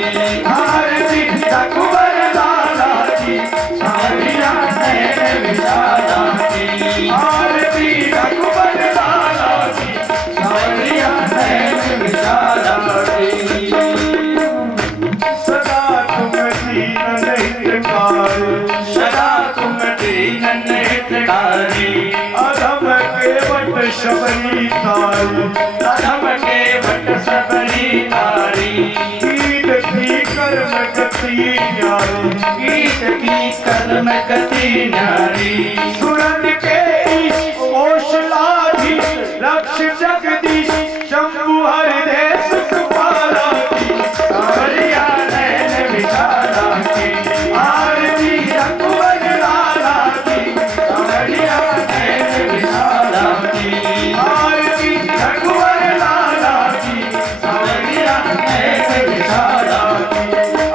आरती रघुवर लाला की सांवरिया नैन निशाना की आरती रघुवर लाला की सांवरिया नैन निशाना की। सदा तुम दीन निहितकारी सदा तुम दीन निहितकारी अधम के वट शबरी तारी अधम के वट शबरी तारी गीत की कर्म गति न्यारी गीत की कर्म गति न्यारी सुरन के ईश कौशलाधीश रक्ष जगदीश शंभु हृदय सुखपाला की सांवरिया नैन निशाना की आरती रघुवर लाला की सांवरिया नैन निशाना की आरती रघुवर लाला की सांवरिया नैन निशाना की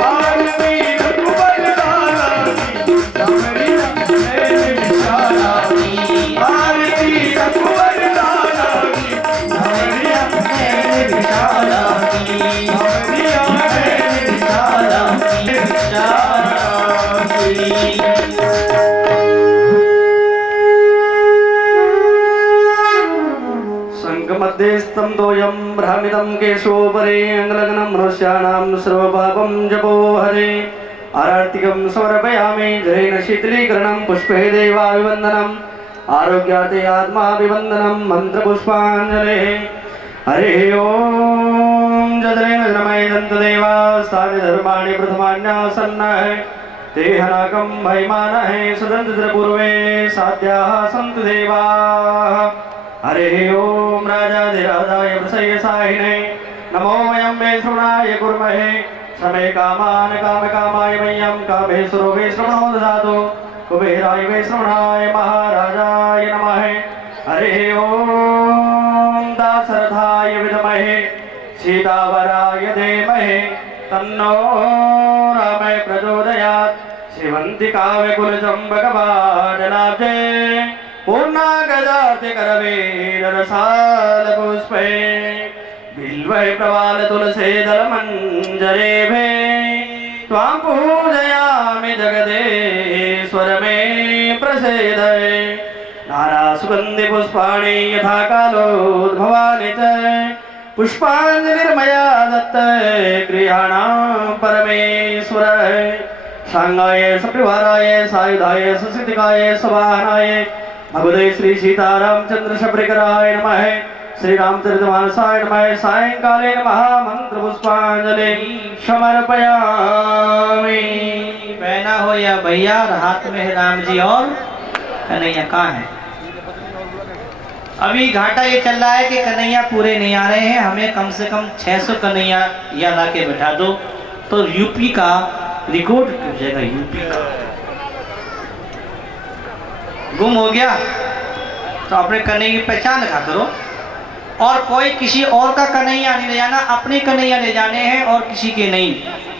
आरती रघुवर लाला की सांवरिया नैन निशाना की आरती रघुवर लाला की सांवरिया नैन निशाना की सांवरिया नैन निशाना की। संगमध्यस्थं दोयं भ्रामितं केशोपरे अंगलग्नं मनुष्याणां सर्वपापं जपो हरे आरतिकं समर्पयामि जलेन शीतलीकरणं पुष्पे देवाभिवन्दनम् आरोग्यार्थे आत्माभिवन्दनं मन्त्रपुष्पाञ्जलिः। हरे ओम जलेन जनमय दन्तदेवा स्थानि धर्माणि प्रथमान्यासन्नः तेहनाकं महिमानः सदन्तत्र पूर्वे साध्याः सन्तु देवाः हरे ओम राजाधिराजाय वृषयसायिने नमो वयं वै श्रवणाय कुर्महे समे कामान् कामकामाय मह्यं कामेश्वरो वै श्रवणो ददातु कुबेराय वै श्रवणाय महाराजाय नमः हरे ओम दाशरथाय विद्महे सीतावराय धीमहि तन्नो रामः प्रचोदयात् शिवन्तिका विकुलचम्बकवाटनाब्जे पूर्णागजाति करवीररसालपुष्पे बिल्वै प्रवाल तुलसीदलमञ्जरेभे त्वां पूजयामि जगदेश्वर मे प्रसीद नानासुगन्धि पुष्पाणि यथा कालोद्भवानि च पुष्पाञ्जलिर्मया दत्त गृहाणां परमेश्वर सांगाय सप्रिवाराय सायुधाय सुसिद्धिकाय सवाहनाय भगवते श्री सीतारामचंद्र शबरिकराय नमः श्री रामचरितमानसाय नमः सायंकाले नमः मंत्र पुष्पांजलि समर्पयामि। बहना हो या भैया, हाथ में है राम जी और कन्हैया कहाँ है? अभी घाटा ये चल रहा है कि कन्हैया पूरे नहीं आ रहे हैं, हमें कम से कम 600 कन्हैया या ला के बैठा दो तो यूपी का रिकॉर्ड टूट जाएगा। यूपी का गुम हो गया तो अपने कन्हैया की पहचान रखा करो, और कोई किसी और का कन्हैया नहीं ले जाना, अपने कन्हैया ले जाने हैं और किसी के नहीं।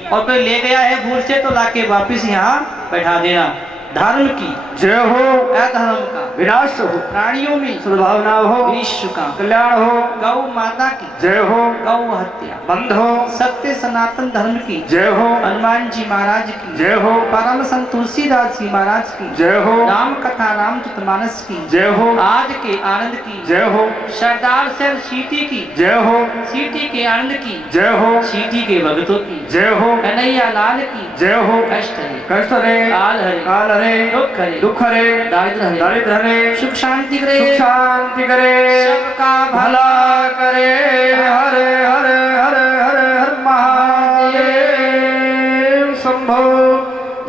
और कोई ले गया है भूल से तो लाके वापस यहाँ बैठा देना। धर्म की जय हो, अधर्म का विनाश हो, प्राणियों में सद्भावना हो, विश्व का कल्याण हो, गौ माता की जय हो, गौ हत्या बंध हो, सत्य सनातन धर्म की जय हो, हनुमान जी महाराज की जय हो, परम संत तुलसीदास जी महाराज की जय हो, राम कथा रामचरितमानस की जय हो, आज के आनंद की जय हो, सरदार सर सीटी की जय हो, सीटी के आनंद की जय हो, सीटी के भक्तों की जय हो, कन्हैया लाल की जय हो, कष्ट हरे कष्ट हरे, काल हरे काल हरे, दुख हरे दुख हरे, दारिद्र हरे दारिद्र हरे, सुख शांति करे सुख शांति करे, सबका भला करे। हरे हरे हरे हरे हर महादेव शंभो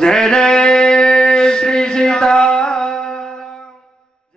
जय जय